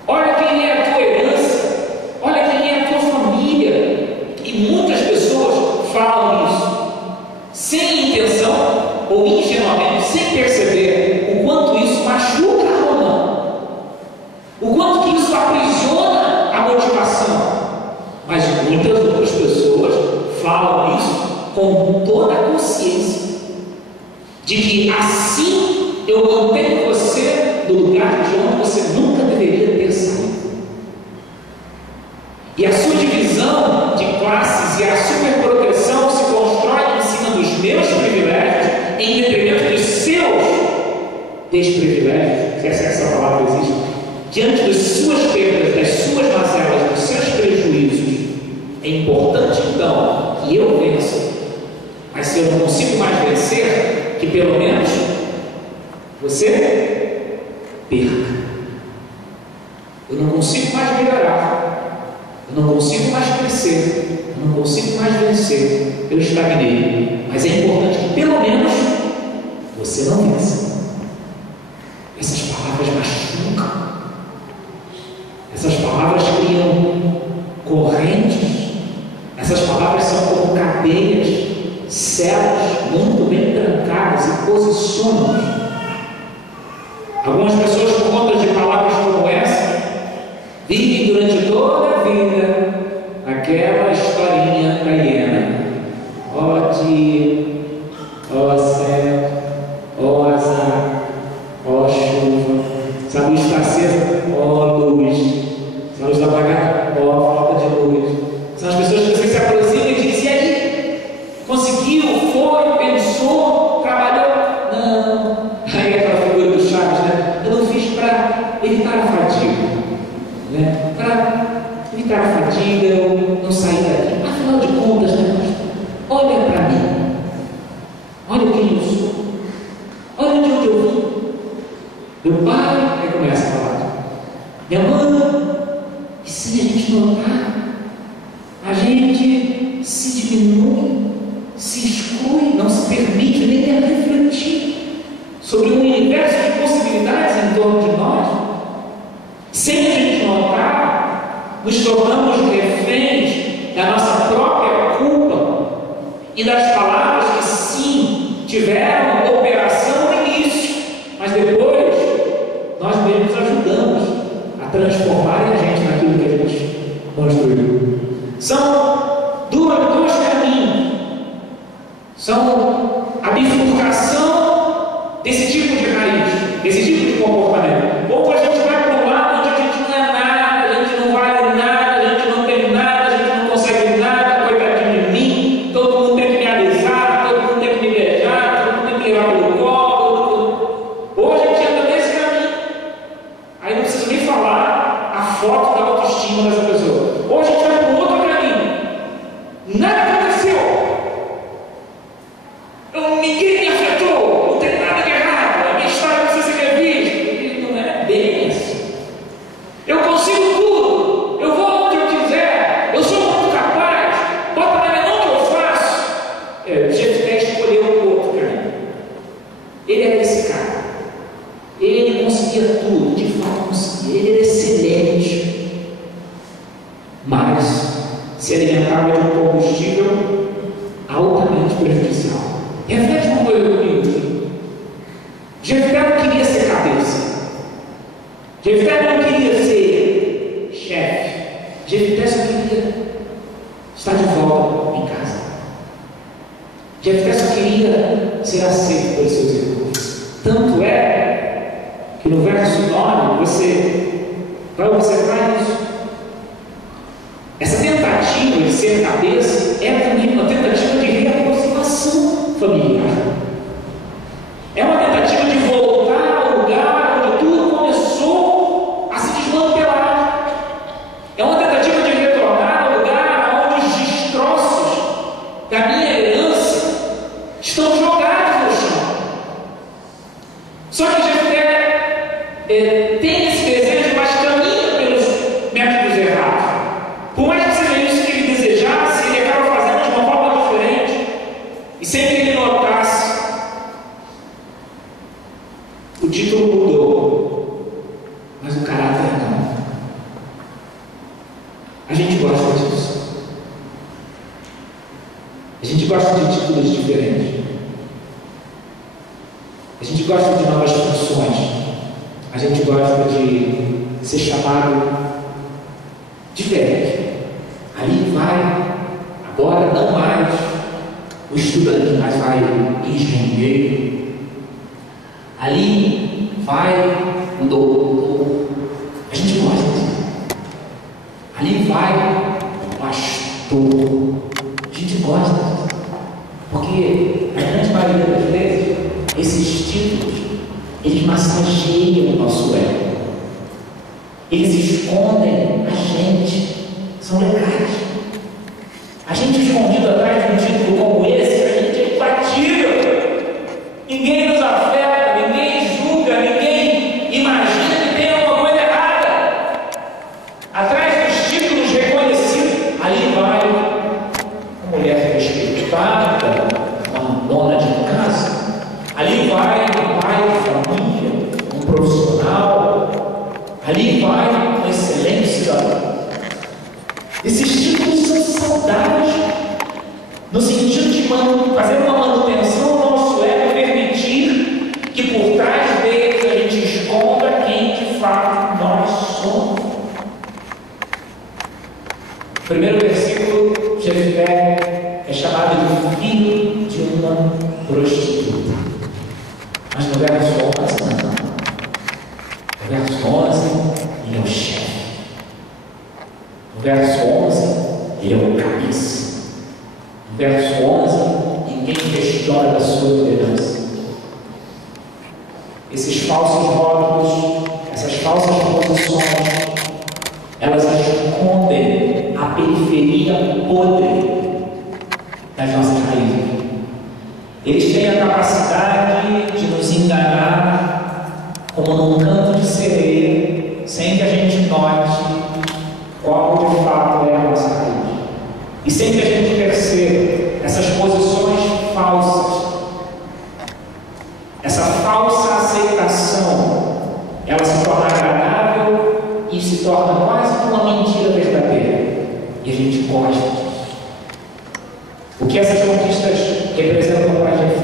olha quem é a tua herança, olha quem é a tua família. E muitas pessoas falam isso sem intenção ou ingenuamente, sem perceber o quanto isso machuca a alma, o quanto que isso aprisiona a motivação. Mas muitas outras pessoas falam isso com toda a consciência de que assim eu mantenho você no lugar de onde você nunca deveria ter saído. E a sua divisão de classes e a superproteção se constrói em cima dos meus privilégios em detrimento dos seus desprivilégios, se essa palavra existe, diante das suas perdas, das suas mazelas, dos seus prejuízos. É importante então que eu vença, mas se eu não consigo mais vencer, que pelo menos você perca. Eu não consigo mais melhorar, eu não consigo mais crescer, eu não consigo mais vencer, eu estagnei, mas é importante que pelo menos você não vença. Essas palavras machucam, essas palavras criam correntes, essas palavras são como cadeias, celas muito bem trancadas e posicionam-nos. Algumas pessoas, por conta de palavras como essa, vivem durante toda a vida aquela historinha da hiena. Ó dia, ó céu, ó azar, ó chuva. Se a luz está acesa, ó luz. Se a luz está apagada, ó falta de luz. São as pessoas que você se aproxima e diz: e aí? Conseguiu? Foi? Pensou? Trabalhou? Não. Aí aquela figura do Chaves, né? Eu não fiz para evitar a fadiga, né? evitar a fadiga, eu não sair daqui. Afinal de contas, né, olha para mim, olha quem eu sou, olha de onde eu vim. Meu pai, aí começa a falar, minha mãe, e se a gente notar, a gente se diminui, se exclui, não se permite nem a refletir sobre um universo de possibilidades em torno de nós. Sem a gente notar, nos tornamos reféns da nossa própria culpa e das palavras que sim tiveram operação no início, mas depois nós mesmos ajudamos a transformar a gente naquilo que a gente construiu. São dois caminhos, são a bifurcação desse tipo de raiz, desse tipo de comportamento. Ou a gente vai para um lado onde a gente não é nada, a gente não vale nada, a gente não tem nada, a gente não consegue nada, coitadinho de mim, todo mundo tem que me alisar, todo mundo tem que me beijar, todo mundo tem que me levar pelo colo. Ou a gente entra nesse caminho, aí não preciso nem falar a foto da autoestima dessa pessoa. Ou a gente vai para um outro caminho, nada aconteceu. Ninguém me afetou, não tem nada de errado, a minha história não precisa ser revista. E não é bem assim. Eu consigo tudo, eu vou onde eu quiser, eu sou muito capaz, bota na minha mão que eu faço. Jefté escolheu o outro caminho. Ele era esse cara, ele conseguia tudo, de fato conseguia, ele era excelente, mas se alimentava de um combustível altamente prejudicial. Reflete uma coisa comigo. Jefté não queria ser cabeça. Jefté não queria ser chefe. Jefté só queria estar de volta em casa. Jefté só queria ser aceito pelos seus irmãos. Tanto é que no verso 9 você vai observar isso. Essa tentativa de ser cabeça é também uma tentativa de reaproximação familiar. É uma tentativa de voltar ao lugar onde tudo começou a se desmantelar. É uma tentativa de retornar ao lugar onde os destroços da minha herança estão jogados no chão. Só que Jefté tem esse desejo, mas caminha pelos métodos errados. Por mais que seja isso que ele desejasse, ele acaba fazendo de uma forma diferente. E sem que ele notasse, o título mudou, mas o caráter não. A gente gosta disso. A gente gosta de títulos diferentes. A gente gosta de novas funções. A gente gosta de ser chamado diferente. Ali vai, agora não mais o estudante, mas vai engenheiro. Ali vai o doutor. A gente gosta disso. Ali vai o pastor. A gente gosta disso. Porque a grande maioria das vezes, esses títulos, eles massageiam o nosso ego. Eles escondem a gente. São legais. A gente escondido atrás de um título como esse, a gente é imbatível. Ninguém nos afeta, ninguém julga, ninguém imagina que tem alguma coisa errada. Atrás dos títulos reconhecidos, ali vai uma mulher respeitada, uma dona de casa. Ali vai um pai de família, um profissional. Ali vai um excelente cidadão. Esses títulos são saudáveis, no sentido de fazer uma manutenção ao nosso ego, permitir que por trás deles a gente esconda quem de fato nós somos. O primeiro versículo, Jefté é chamado de filho de uma prostituta. Mas no verso 11, não. No verso 11, ele é o chefe. No verso 11, ele é o cabeça. No verso 11, ninguém questiona da sua liderança. Esses falsos rótulos, essas falsas posições, elas escondem poderia podre das nossas raízes. Eles têm a capacidade de nos enganar como num canto de sereia, sem que a gente note qual de fato é a nossa raiz. E sem que a gente perceba essas posições falsas, essa falsa aceitação, ela se torna agradável e se torna quase uma mentira verdadeira. E a gente gosta disso. O que essas conquistas representam para a gente?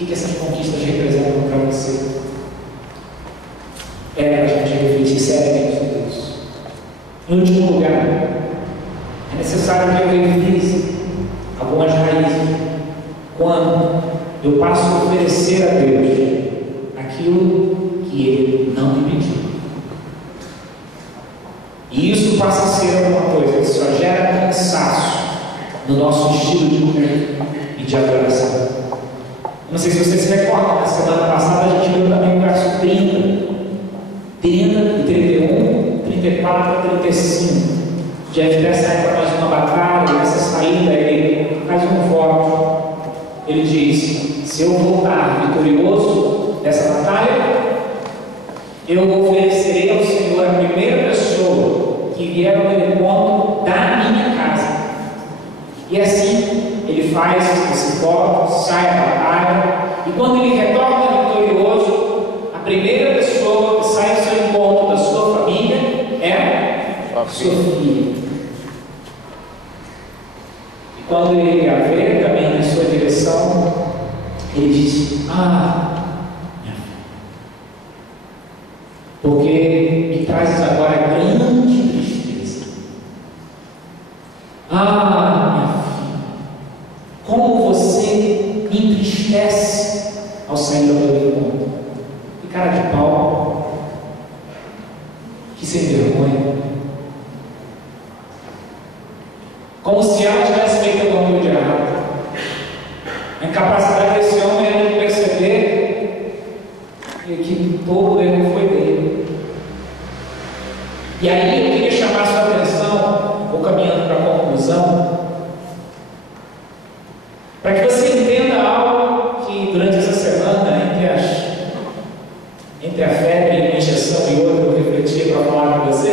O que essas conquistas representam para você? É para a gente refletir seriamente sobre isso. Em último lugar, é necessário que eu revise algumas raízes quando eu passo a oferecer a Deus aquilo que Ele não me pediu. E isso passa a ser alguma coisa que só gera cansaço no nosso estilo de culto e de adoração. Não sei se você se recorda, na semana passada a gente viu também o verso 30 e 31, 34 e 35. Jefté sai para mais uma batalha, e nessa saída ele faz um voto. Ele diz: se eu voltar vitorioso dessa batalha, eu oferecerei ao Senhor a primeira pessoa que vier ao meu encontro da minha casa. E assim ele faz esse voto, sai à batalha, e quando ele retorna vitorioso, a primeira pessoa que sai ao seu encontro da sua família é sua filha. E quando ele a vê caminhando em sua direção, ele diz: minha filha, porque me trazes agora grande tristeza. Minha filha, como você me entristece ao sair ao meu encontro. Que cara de pau, que sem vergonha. Como se ela tivesse feito alguma coisa de errado. A incapacidade desse homem é de perceber que todo o erro foi dele. E aí eu queria chamar a sua atenção, vou caminhando para a conclusão, para que você entenda algo que durante essa semana, entre a febre, uma injeção e outra, eu refleti para falar com você,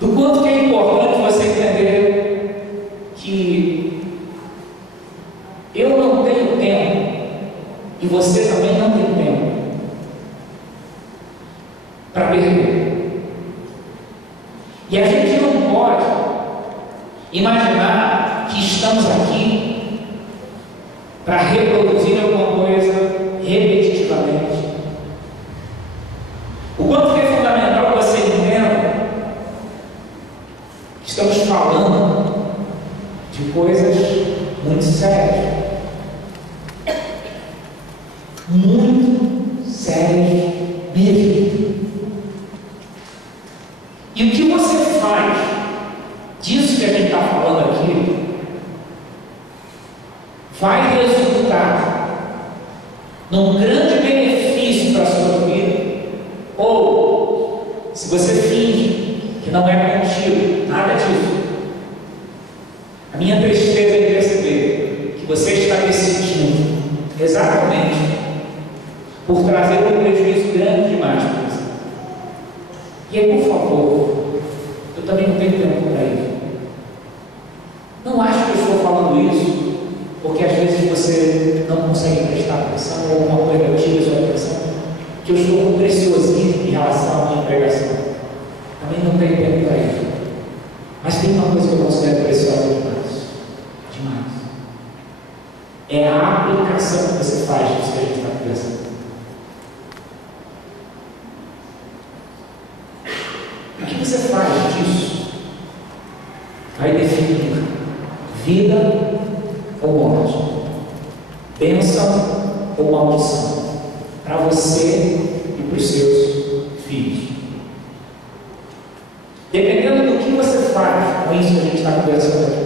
do quanto que é importante você entender que eu não tenho tempo e você também não tem tempo para perder. E a gente não pode imaginar que estamos aqui para reproduzir alguma coisa repetitivamente. O quanto que é fundamental que você entenda que estamos falando de coisas muito sérias. Muito sérias mesmo. E o que você faz disso que a gente está falando aqui vai resultar num grande benefício para a sua vida, ou se você finge que não é contigo, nada disso. A minha tristeza é perceber que você está decidindo exatamente por trazer um prejuízo grande demais para você. E aí, por favor, eu também não tenho tempo para isso. Não acho que eu estou falando isso porque às vezes você não consegue prestar atenção ou alguma coisa tira a sua atenção, que eu estou com preciosismo em relação à minha pregação. Também não tenho tempo para isso. Mas tem uma coisa que eu considero preciosa demais. Demais. É a aplicação que você faz disso que a gente está conversando. O que você faz disso vai definir vida ou morte, bênção ou maldição, para você e para os seus filhos. Dependendo do que você faz com isso que a gente está conversando aqui,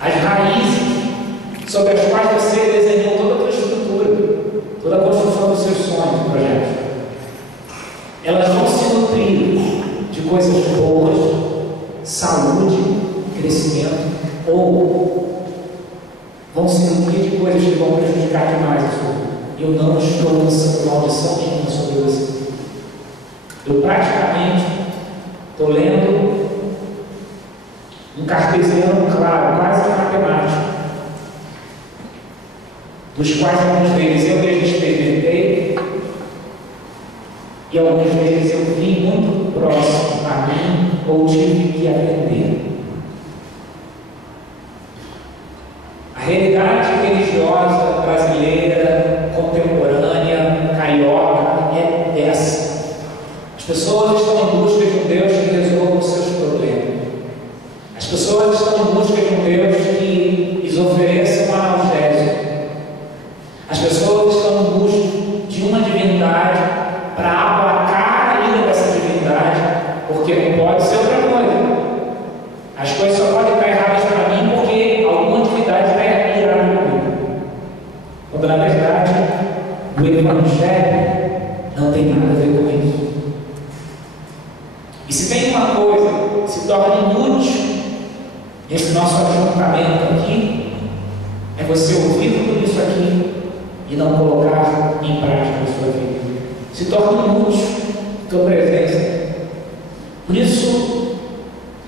as raízes sobre as quais você desenhou toda a sua estrutura, toda a construção dos seus sonhos e projetos, elas vão se nutrir de de coisas boas, saúde, crescimento, ou vão se nutrir de coisas que vão prejudicar demais a sua vida. Eu não estou lançando maldição nenhuma sobre você. Eu praticamente estou lendo um cartesiano claro, quase matemático, dos quais alguns deles eu mesmo experimentei e alguns deles eu vi muito próximo a mim ou tive que aprender. A realidade religiosa brasileira, contemporânea, carioca, é essa. As pessoas estão em busca de um Deus que resolva os seus problemas. As pessoas estão em busca de um Deus que lhes ofereça um analgésico. As pessoas estão em busca de uma divindade para aplacar a ira dessa divindade, porque não pode ser outra coisa. As coisas só podem estar erradas para mim porque alguma divindade está irada comigo. Quando na verdade o Evangelho não tem nada a ver com isso. E se tem uma coisa que se torna inútil nesse nosso ajuntamento aqui, é você ouvir tudo isso aqui e não colocar em prática na sua vida. Se torna inútil a tua presença. Por isso,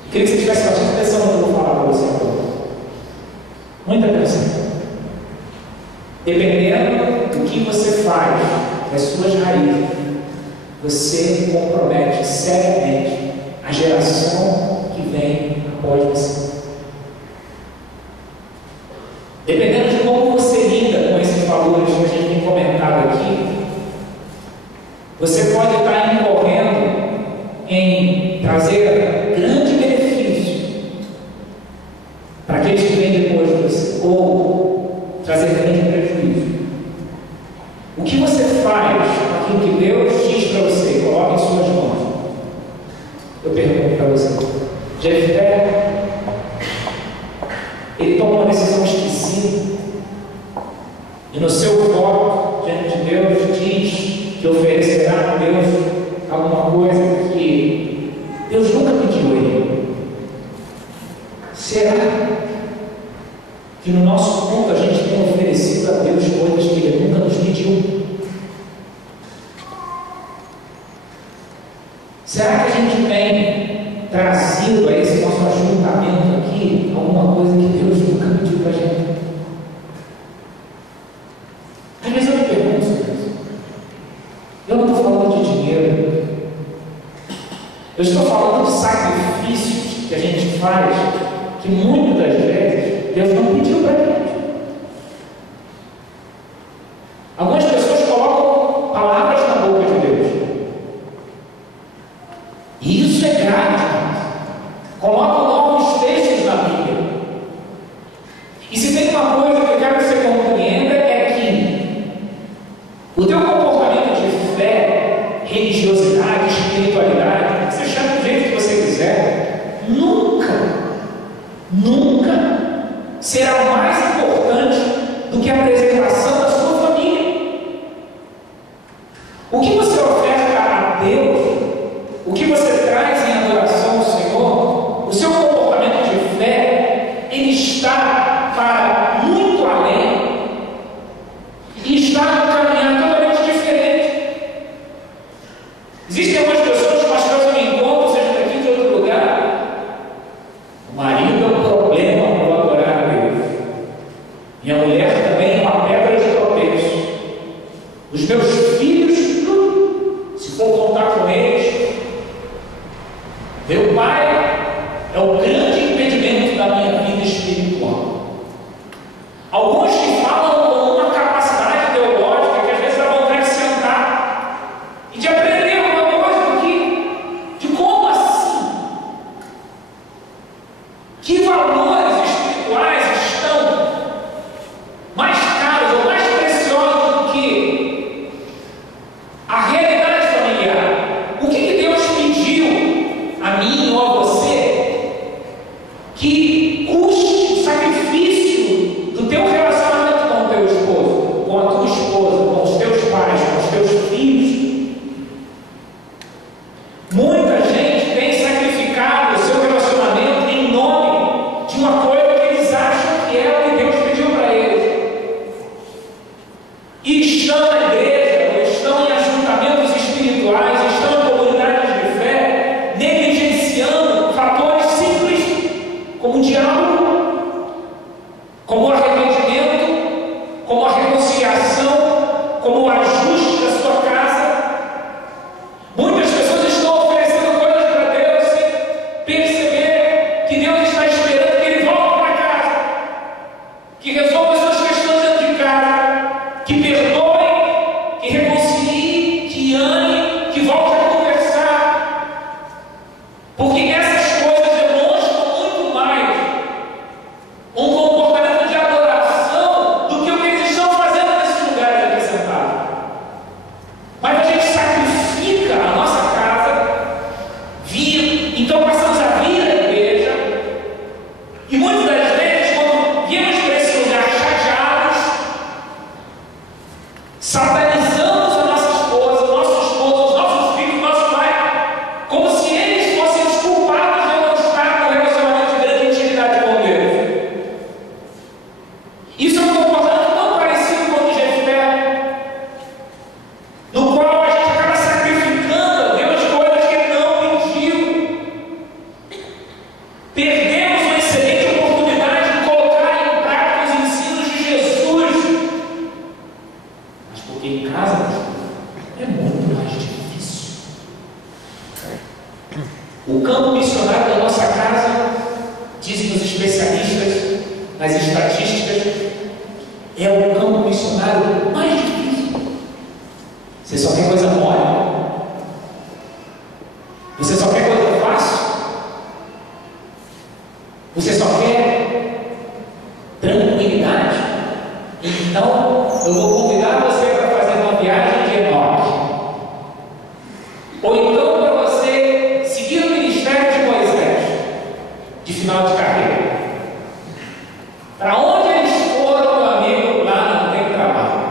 eu queria que você tivesse bastante atenção no que eu vou falar para você agora. Muita atenção. Dependendo do que você faz, das suas raízes, você compromete seriamente a geração que vem após você. Dependendo de como você lida com esses valores que a gente tem comentado aqui, você pode estar incorrendo em trazer grande benefício para aqueles que vêm depois de você, ou trazer grande prejuízo. O que você faz com aquilo que Deus diz para você, coloca em suas mãos? Eu pergunto para você. Jefté, ele toma uma decisão esquisita e no seu voto diante de Deus diz que oferecerá a Deus alguma coisa que Deus nunca pediu a ele. Será que no nosso mundo a gente tem oferecido a Deus coisas que Ele nunca nos pediu? Será que a gente tem trazido a esse nosso ajuntamento aqui alguma coisa que Deus nunca pediu para a gente? Às vezes eu me pergunto sobre isso. Eu não estou falando de dinheiro. Eu estou falando de sacrifícios que a gente faz que muitas das vezes Deus não pediu para a gente. Algumas pessoas colocam palavras na boca de Deus. E isso é grave. Colocam novos textos na Bíblia. E se tem uma coisa que eu quero que você compreenda é que o teu comportamento de fé, religiosidade, espiritualidade, você chama do jeito que você quiser, nunca será mais importante do que a preservação da sua família. O que você oferta a Deus, o que você traz em adoração ao Senhor, o seu comportamento de fé, ele está para muito além e está num caminhar totalmente diferente. Existem algumas pessoas que eu me encontro, seja daqui de outro lugar. O marido é um problema para eu adorar a Deus. Minha mulher também é uma pedra de tropeço. Os meus filhos, se for contar com eles, meu pai é o grande impedimento da minha vida espiritual. Alguns que falam com uma capacidade teológica que às vezes dá vontade de sentar e de aprender alguma coisa do que O campo missionário da nossa casa, dizem os especialistas, nas estatísticas, é o campo missionário mais difícil. Você só quer coisa mole? Você só quer coisa fácil? Você só quer tranquilidade? Então, eu vou convidar você para fazer uma viagem de Enoque. Ou então para você seguir o ministério de Moisés, de final de carreira. Para onde eles foram, meu amigo, lá não tem trabalho.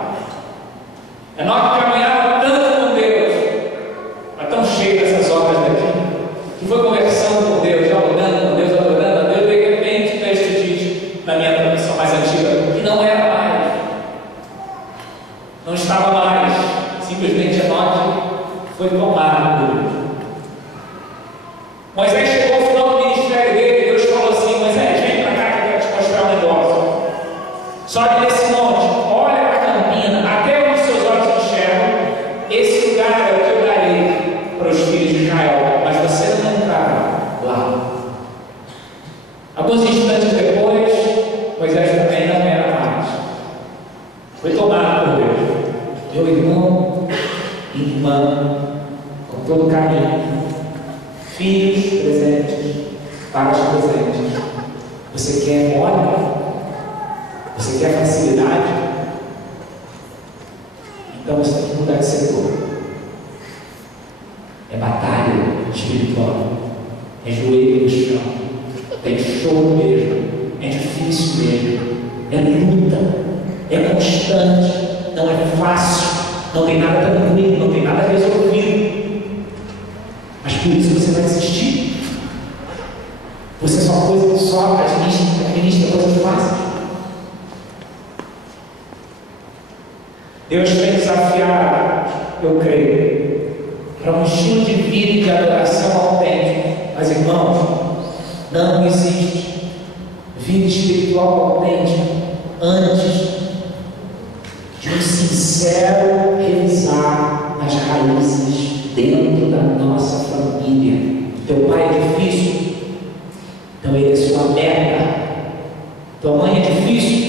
Enoque caminhava tanto com Deus, mas tão cheio dessas obras daqui, que foi conversando com Deus, adorando com Deus, adorando a Deus. De repente, o texto diz, na minha tradução mais antiga, que não era mais, não estava mais, simplesmente Enoque foi tomado por Deus. Moisés chegou ao final do ministério dele, Deus falou assim: Moisés, vem para cá que eu quero te mostrar um negócio. Sobe nesse monte, olha para a campina, até onde seus olhos enxergam. Esse lugar é o que eu darei para os filhos de Israel, mas você não entrará lá. Alguns instantes depois, Moisés também não era mais. Foi tomado por Deus. Meu irmão, irmã, com todo carinho, filhos presentes, pais presentes. Você quer mole? Você quer facilidade? Então você tem que mudar de setor. É batalha espiritual, é joelho no chão, tem choro mesmo, é difícil mesmo, é luta, é constante, não é fácil, não tem nada tranquilo, não tem nada resolvido. Mas por isso você vai desistir. Você só administra coisas fáceis. Deus tem desafiado, eu creio, para um estilo de vida e de adoração autêntico. Mas, irmãos, não existe vida espiritual autêntica antes de um sincero revisar as raízes dentro da nossa família. Teu pai é difícil, então ele é sua meta. Tua mãe é difícil,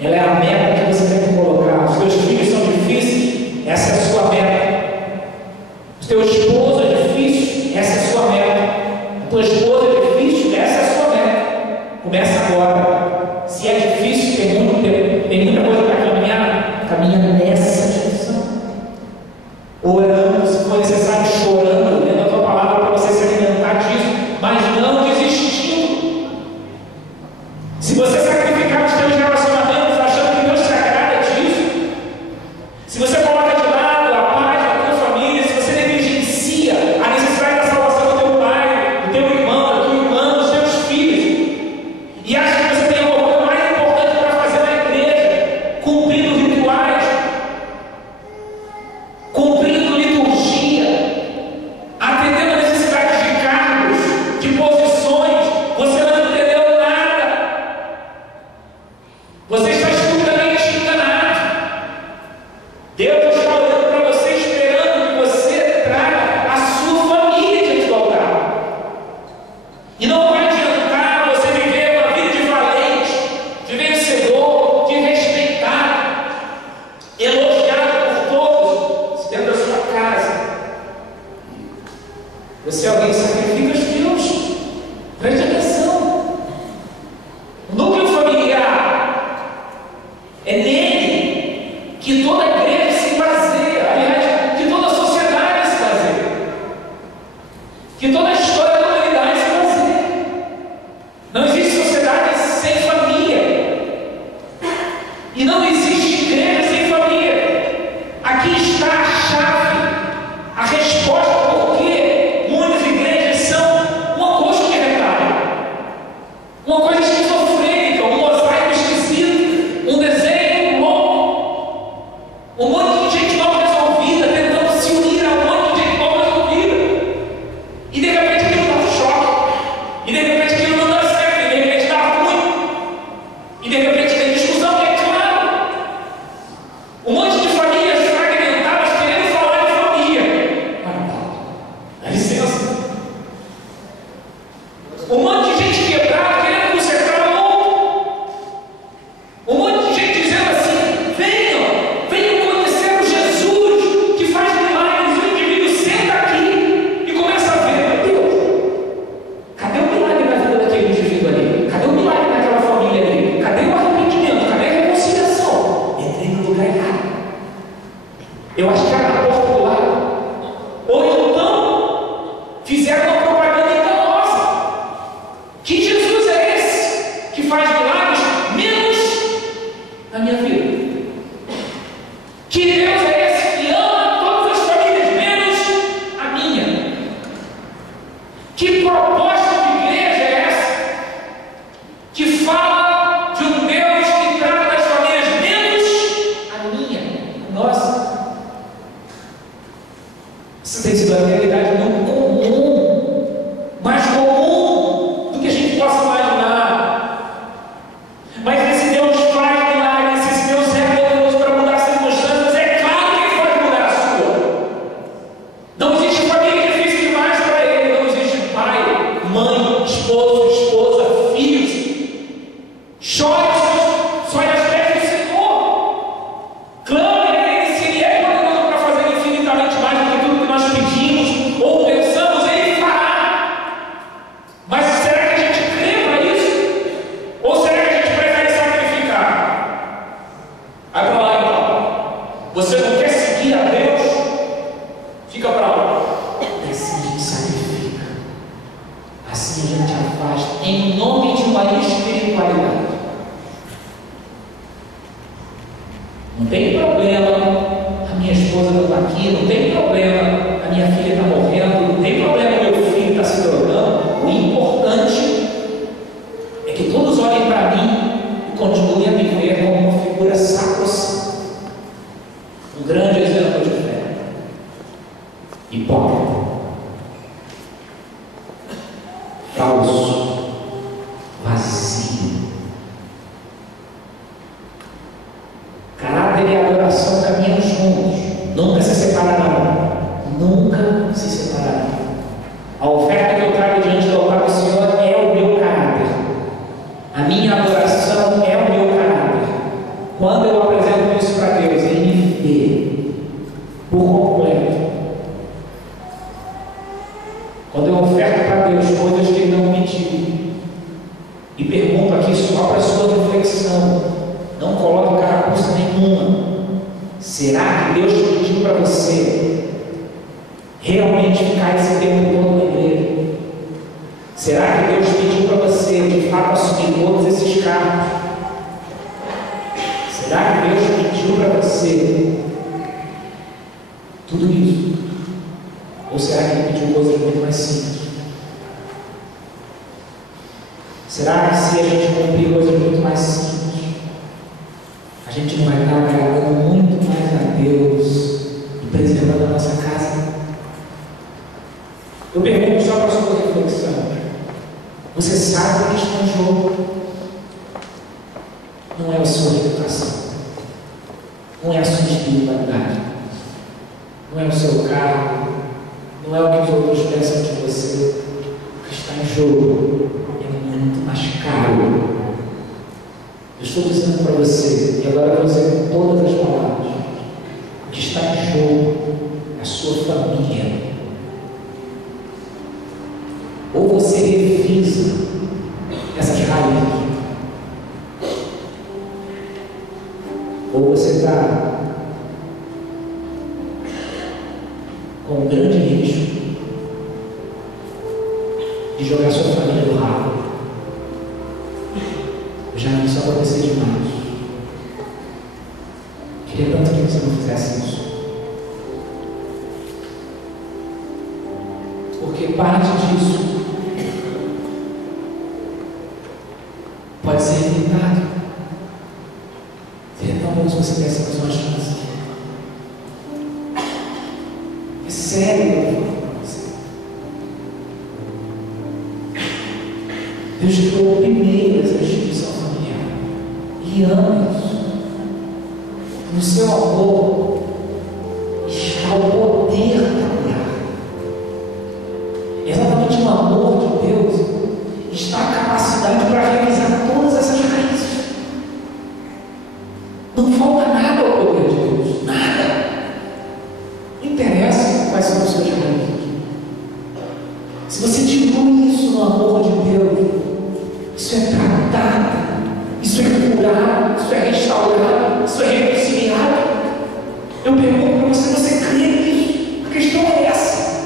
ela é a meta que você tem que colocar. Os teus filhos são difíceis, essa é a sua meta. O teu esposo é difícil, essa é a sua meta. A tua esposa é difícil, essa é a sua meta. Começa agora. Se é difícil, tem muita coisa para caminhar, caminha nessa direção. Orando, se for necessário, chorando, lendo a tua palavra para você se alimentar disso, mas não desistindo. Se você sacrificar os teus relacionamentos achando que Deus se agrada disso, se você coloca de lado a paz da tua família, se você negligencia a necessidade da salvação do teu pai, do teu irmão, da tua irmã, dos teus filhos, e acha que você tem uma coisa mais importante para fazer na igreja, cumprindo rituais, cumprindo liturgia, atendendo a necessidades de cargos, de posições, você não entendeu nada. Você está estupidamente enganado. Deus está olhando para você, esperando que você traga a sua família de volta. E não vai adiantar você viver uma vida de valente, de vencedor, de respeitado, elogiado por todos, se dentro da sua casa você é alguém que sacrifica os teus. Preste atenção. O núcleo familiar é nele que toda a igreja se baseia, aliás, que toda a sociedade se baseia, que toda a história da humanidade se baseia. Não existe sociedade sem família, e não existe igreja sem família. Aqui está a chave, a resposta por que muitas igrejas são realidade não comum, mais comum do que a gente possa imaginar. Mas esse Deus faz milagres, esse Deus é poderoso para mudar as circunstâncias. É claro que Ele pode mudar a sua. Não existe família difícil demais para Ele. Não existe pai, mãe, esposo, esposa, filhos. Chore aos pés do Senhor. Clame a Ele, se Ele é poderoso para fazer infinitamente mais do que tudo que nós pedimos ou pensamos, Ele fará. Mas será que a gente crê para isso? Ou será que a gente prefere sacrificar? Vai para lá então. Você não quer seguir a Deus? Fica para lá. E assim a gente sacrifica. Assim a gente afasta. Em nome de uma espiritualidade. Não tem problema a minha esposa não está aqui, não tem problema a minha filha está morrendo, não tem problema o meu filho está se drogando. O importante é que todos olhem para mim e continuem a me ver como uma figura sacrossanta, um grande exemplo de fé. Hipócrita, falso, vazio. Caráter e adoração caminham juntos, nunca se separarão, nunca se separarão. A oferta que eu trago diante do altar do Senhor é o meu caráter, a minha adoração é o meu caráter. Quando eu apresento isso para Deus, Ele me vê por completo. Quando eu oferto para Deus coisas que Ele não pediu, e pergunto aqui só para a sua reflexão, não coloque carapuça nenhuma. Será que Deus pediu para você realmente ficar esse tempo todo na igreja? Será que Deus pediu para você de fato assumir todos esses cargos? Será que Deus pediu para você tudo isso? Ou será que Ele pediu coisas muito mais simples? Será que se a gente cumprir coisas muito mais simples, a gente não vai estar agradando muito mais a Deus e preservando a nossa casa? Eu pergunto só para a sua reflexão. Você sabe o que está em jogo? Não é a sua reputação, não é a sua espiritualidade, não é o seu cargo, não é o que os outros pensam de você. O que está em jogo é muito mais caro. Eu estou dizendo para você, e agora eu vou dizer com todas as palavras: o que está em jogo é a sua família. Ou você revisa essas raízes, ou você está com um grande risco de jogar sua família no ralo. Já vi isso acontecer demais. Queria tanto que você não fizesse isso. Porque parte disso pode ser evitado. Seria tão bom se você desse mais uma chance. É sério, eu falo para você. Deus criou primeiro essa instituição familiar e ama isso. No seu amor está o poder da mulher. Exatamente no amor de Deus está a capacidade para realizar todas essas raízes. Não falta nada ao poder de Deus, nada. Não interessa quais são as suas raízes. Se você diminui isso no amor de Deus, isso é tratado, isso é curado, isso é restaurado, isso é reconciliado. Eu pergunto para você, você crê nisso? A questão é essa.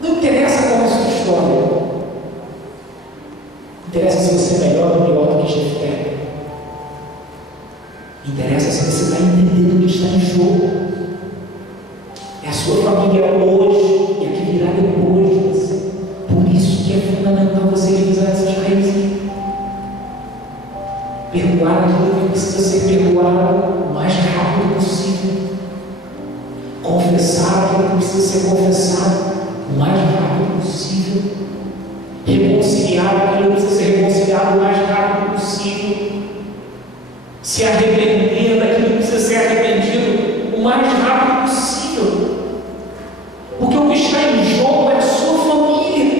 Não interessa qual é a sua história. Interessa se você é melhor ou pior do que Jefté. Interessa se você está entendendo o que está em jogo. É a sua família hoje e a que virá depois de você. Por isso que é fundamental você revisar essas raízes. Perdoar aquilo que precisa ser perdoado o mais rápido possível. Confessar pecado que precisa ser confessado o mais rápido possível, reconciliado aquilo que precisa ser reconciliado o mais rápido possível, se arrepender daquilo que precisa ser arrependido o mais rápido possível, porque o que está em jogo é a sua família.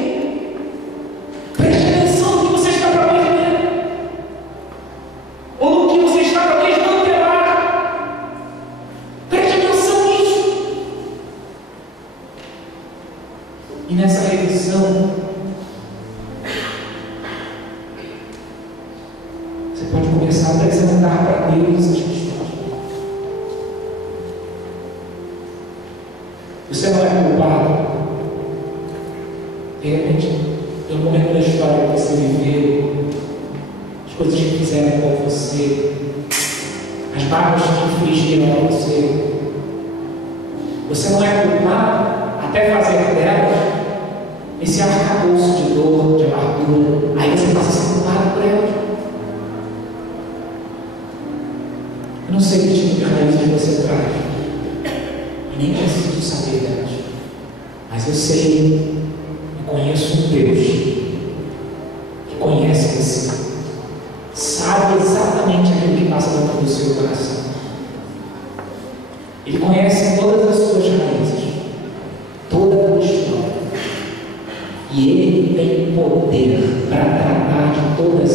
Preste atenção no que você está para perder, ou no que você está para desmantelar. Preste atenção nisso. E nessa revisão, você pode começar a apresentar para Deus as questões. Você não é culpado. De repente, pelo momento da história que você viveu, as coisas que fizeram com você, as mágoas que infligiram a você, você não é culpado até fazer delas esse arcabouço de dor, de amargura. Aí você passa a ser culpado por elas. Eu não sei que tipo de raízes você traz, e nem preciso saber delas, mas eu sei, eu conheço um Deus que conhece você, sabe exatamente aquilo que passa dentro do seu coração. Ele conhece todas as suas raízes, toda a tua história, e Ele tem poder para tratar de todas